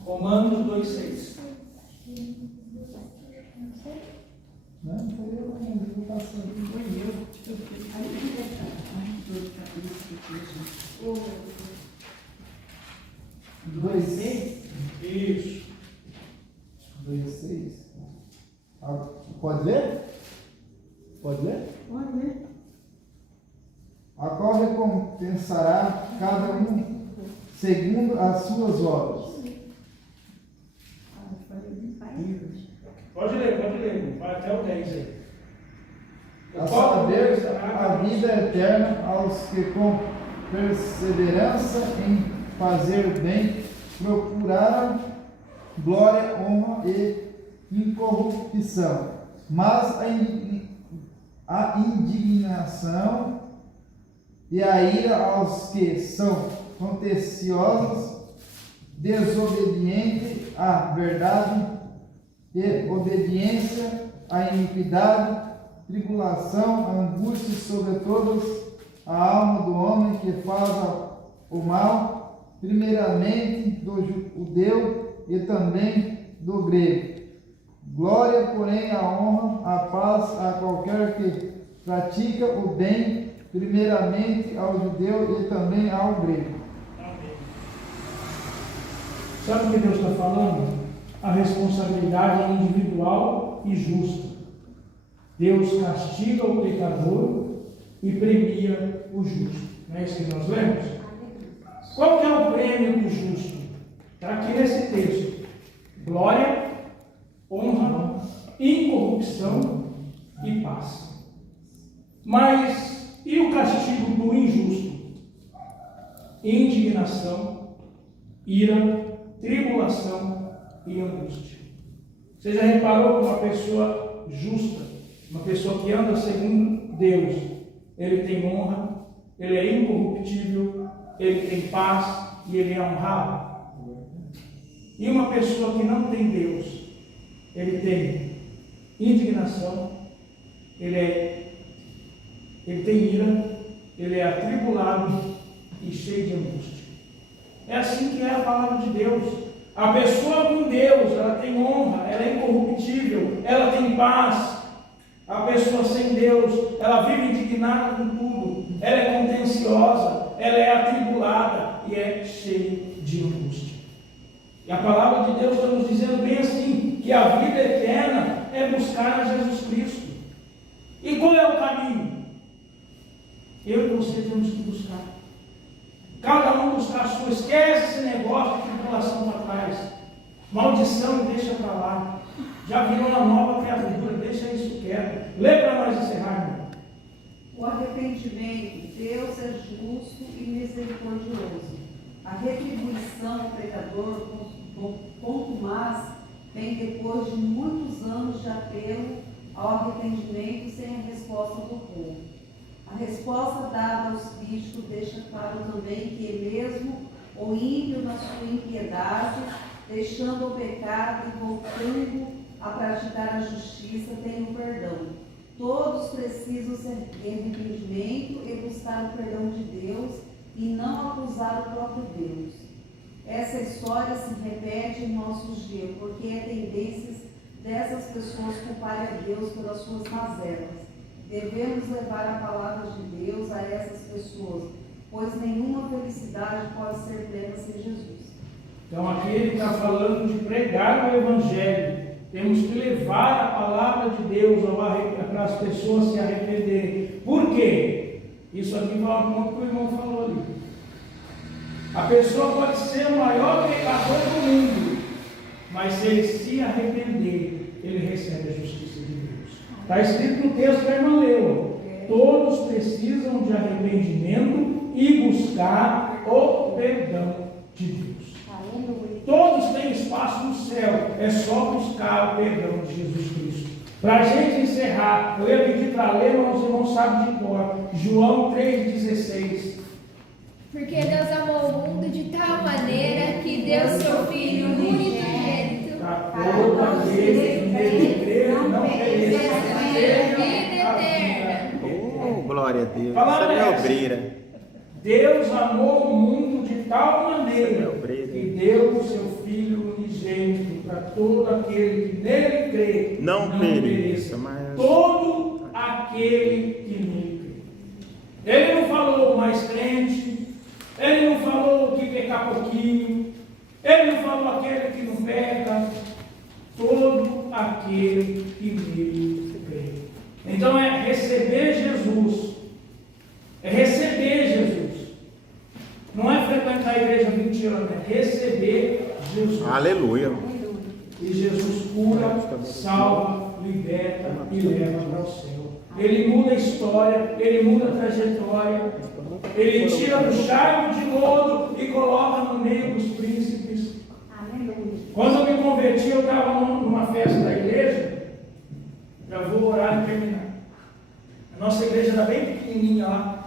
Romanos 2,6. Não, foi eu que vou passando. Foi eu. Dois. Isso. 2,6. Pode ler? Pode ler? Pode ler. A qual recompensará cada um segundo as suas obras. Pode ler. Vai até o 10 aí. A saber, a vida eterna aos que com perseverança em fazer bem procuraram glória, honra e incorrupção. Mas a indignação e a ira aos que são contenciosos, desobedientes à verdade e obediência à iniquidade, tribulação, angústia sobre todas a alma do homem que faz o mal, primeiramente do judeu e também do grego. Glória, porém, a honra, a paz a qualquer que pratica o bem, primeiramente ao judeu e também ao grego. Amém. Sabe o que Deus está falando? A responsabilidade é individual e justa. Deus castiga o pecador e premia o justo. Não é isso que nós lemos? Qual que é o prêmio do justo? Está aqui nesse texto. Glória, honra, incorrupção e paz. Mas e o castigo do injusto? Indignação, ira, tribulação e angústia. Você já reparou que uma pessoa justa, uma pessoa que anda segundo Deus, ele tem honra, ele é incorruptível, ele tem paz e ele é honrado? E uma pessoa que não tem Deus, ele tem indignação, ele tem ira, ele é atribulado e cheio de angústia. É assim que é a palavra de Deus. A pessoa com Deus, ela tem honra, ela é incorruptível, ela tem paz. A pessoa sem Deus, ela vive indignada com tudo, ela é contenciosa, ela é atribulada e é cheia de angústia. E a palavra de Deus está nos dizendo bem assim, que a vida eterna é buscar a Jesus Cristo. E qual é o caminho? Eu e você temos que buscar. Cada um buscar a sua. Esquece esse negócio de tribulação para trás. Maldição, deixa para lá. Já virou uma nova criatura, deixa isso quieto. Lê para nós encerrar, irmão. O arrependimento, Deus é justo e misericordioso. A retribuição ao pecador, contumaz, vem depois de muitos anos de apelo ao arrependimento sem a resposta do povo. A resposta dada aos críticos deixa claro também que mesmo o ímpio na sua impiedade, deixando o pecado e voltando a praticar a justiça, tem o perdão. Todos precisam ser de arrependimento e buscar o perdão de Deus e não acusar o próprio Deus. Essa história se repete em nossos dias, porque é tendência dessas pessoas culparem a Deus pelas suas mazelas. Devemos levar a palavra de Deus a essas pessoas, pois nenhuma felicidade pode ser plena sem Jesus. Então aqui ele está falando de pregar o Evangelho. Temos que levar a palavra de Deus para as pessoas se arrependerem. Por quê? Isso aqui vai ao ponto que o irmão falou ali. A pessoa pode ser o maior pecador do mundo, mas se ele se arrepender, ele recebe a justiça de Deus. Está escrito no texto que a irmã leu. Todos precisam de arrependimento e buscar o perdão de Deus. Todos têm espaço no céu, é só buscar o perdão de Jesus Cristo. Para a gente encerrar, eu ia pedir para ler, mas os irmãos sabem de cor. João 3,16. Porque Deus amou o mundo de tal maneira que deu seu Filho unigênito Para todo aquele que nele crê, não pereça, mas tenha vida eterna. Oh, glória a Deus. Palavra Isso é essa. obreira. Deus amou o mundo de tal maneira obreira. que deu o seu Filho unigênito para todo aquele que nele crê, Não pereça, mas... todo aquele que nele crê. Ele não falou mais crente, ele não falou que pecar pouquinho, ele não falou aquele que não peca, todo aquele que nele crê. Então é receber Jesus, é receber Jesus. Não é frequentar a igreja 20 anos, é receber Jesus. Aleluia. E Jesus cura, salva, liberta e leva para o céu. Ele muda a história, ele muda a trajetória, ele tira do charco de lodo e coloca no meio dos príncipes. Quando eu me converti, eu estava numa festa da igreja. Já vou orar e terminar. A nossa igreja era bem pequenininha lá.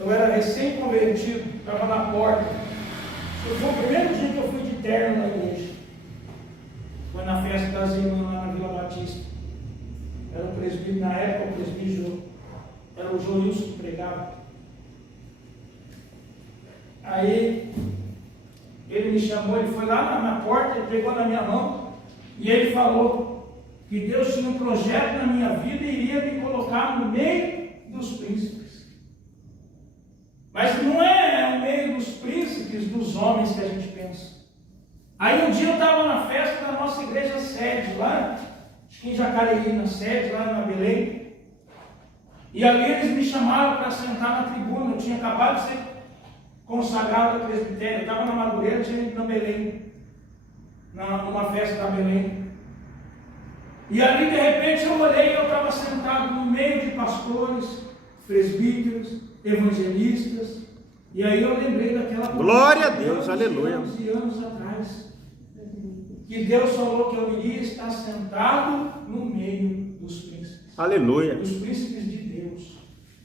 Eu era recém-convertido, estava na porta. Foi o primeiro dia que eu fui de terno na igreja. Foi na festa das irmãs lá na Vila Batista. Era o presbítero, na época o presbítero era o Joilson que pregava. Aí ele me chamou, ele foi lá na porta, ele pegou na minha mão e ele falou que Deus tinha um projeto na minha vida e iria me colocar no meio dos príncipes. Mas não é o meio dos príncipes, dos homens que a gente pensa. Aí um dia eu estava na festa da nossa igreja sede, lá, acho que em Jacareí, na sede, lá na Belém. E ali eles me chamaram para sentar na tribuna. Eu tinha acabado de ser consagrado ao presbitério. Eu estava na Madureira, tinha ido na Belém, numa festa da Belém. E ali de repente eu olhei e eu estava sentado no meio de pastores, presbíteros, evangelistas, e aí eu lembrei daquela Glória a Deus, aleluia. Anos e anos atrás, que Deus falou que eu iria estar sentado no meio dos príncipes. Aleluia. Dos príncipes de Deus.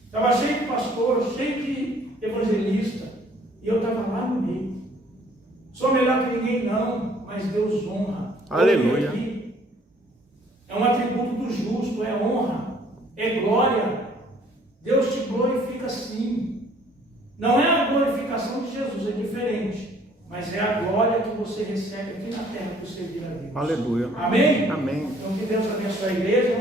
Estava cheio de pastor, cheio de evangelista, e eu estava lá no meio. Sou melhor que ninguém não, mas Deus honra. Aleluia. Aqui é um atributo do justo, é honra, é glória. Deus te glorifica sim. Não é a glorificação de Jesus, é diferente. Mas é a glória que você recebe aqui na terra por servir a Deus. Aleluia. Amém? Amém. Então que Deus abençoe a igreja.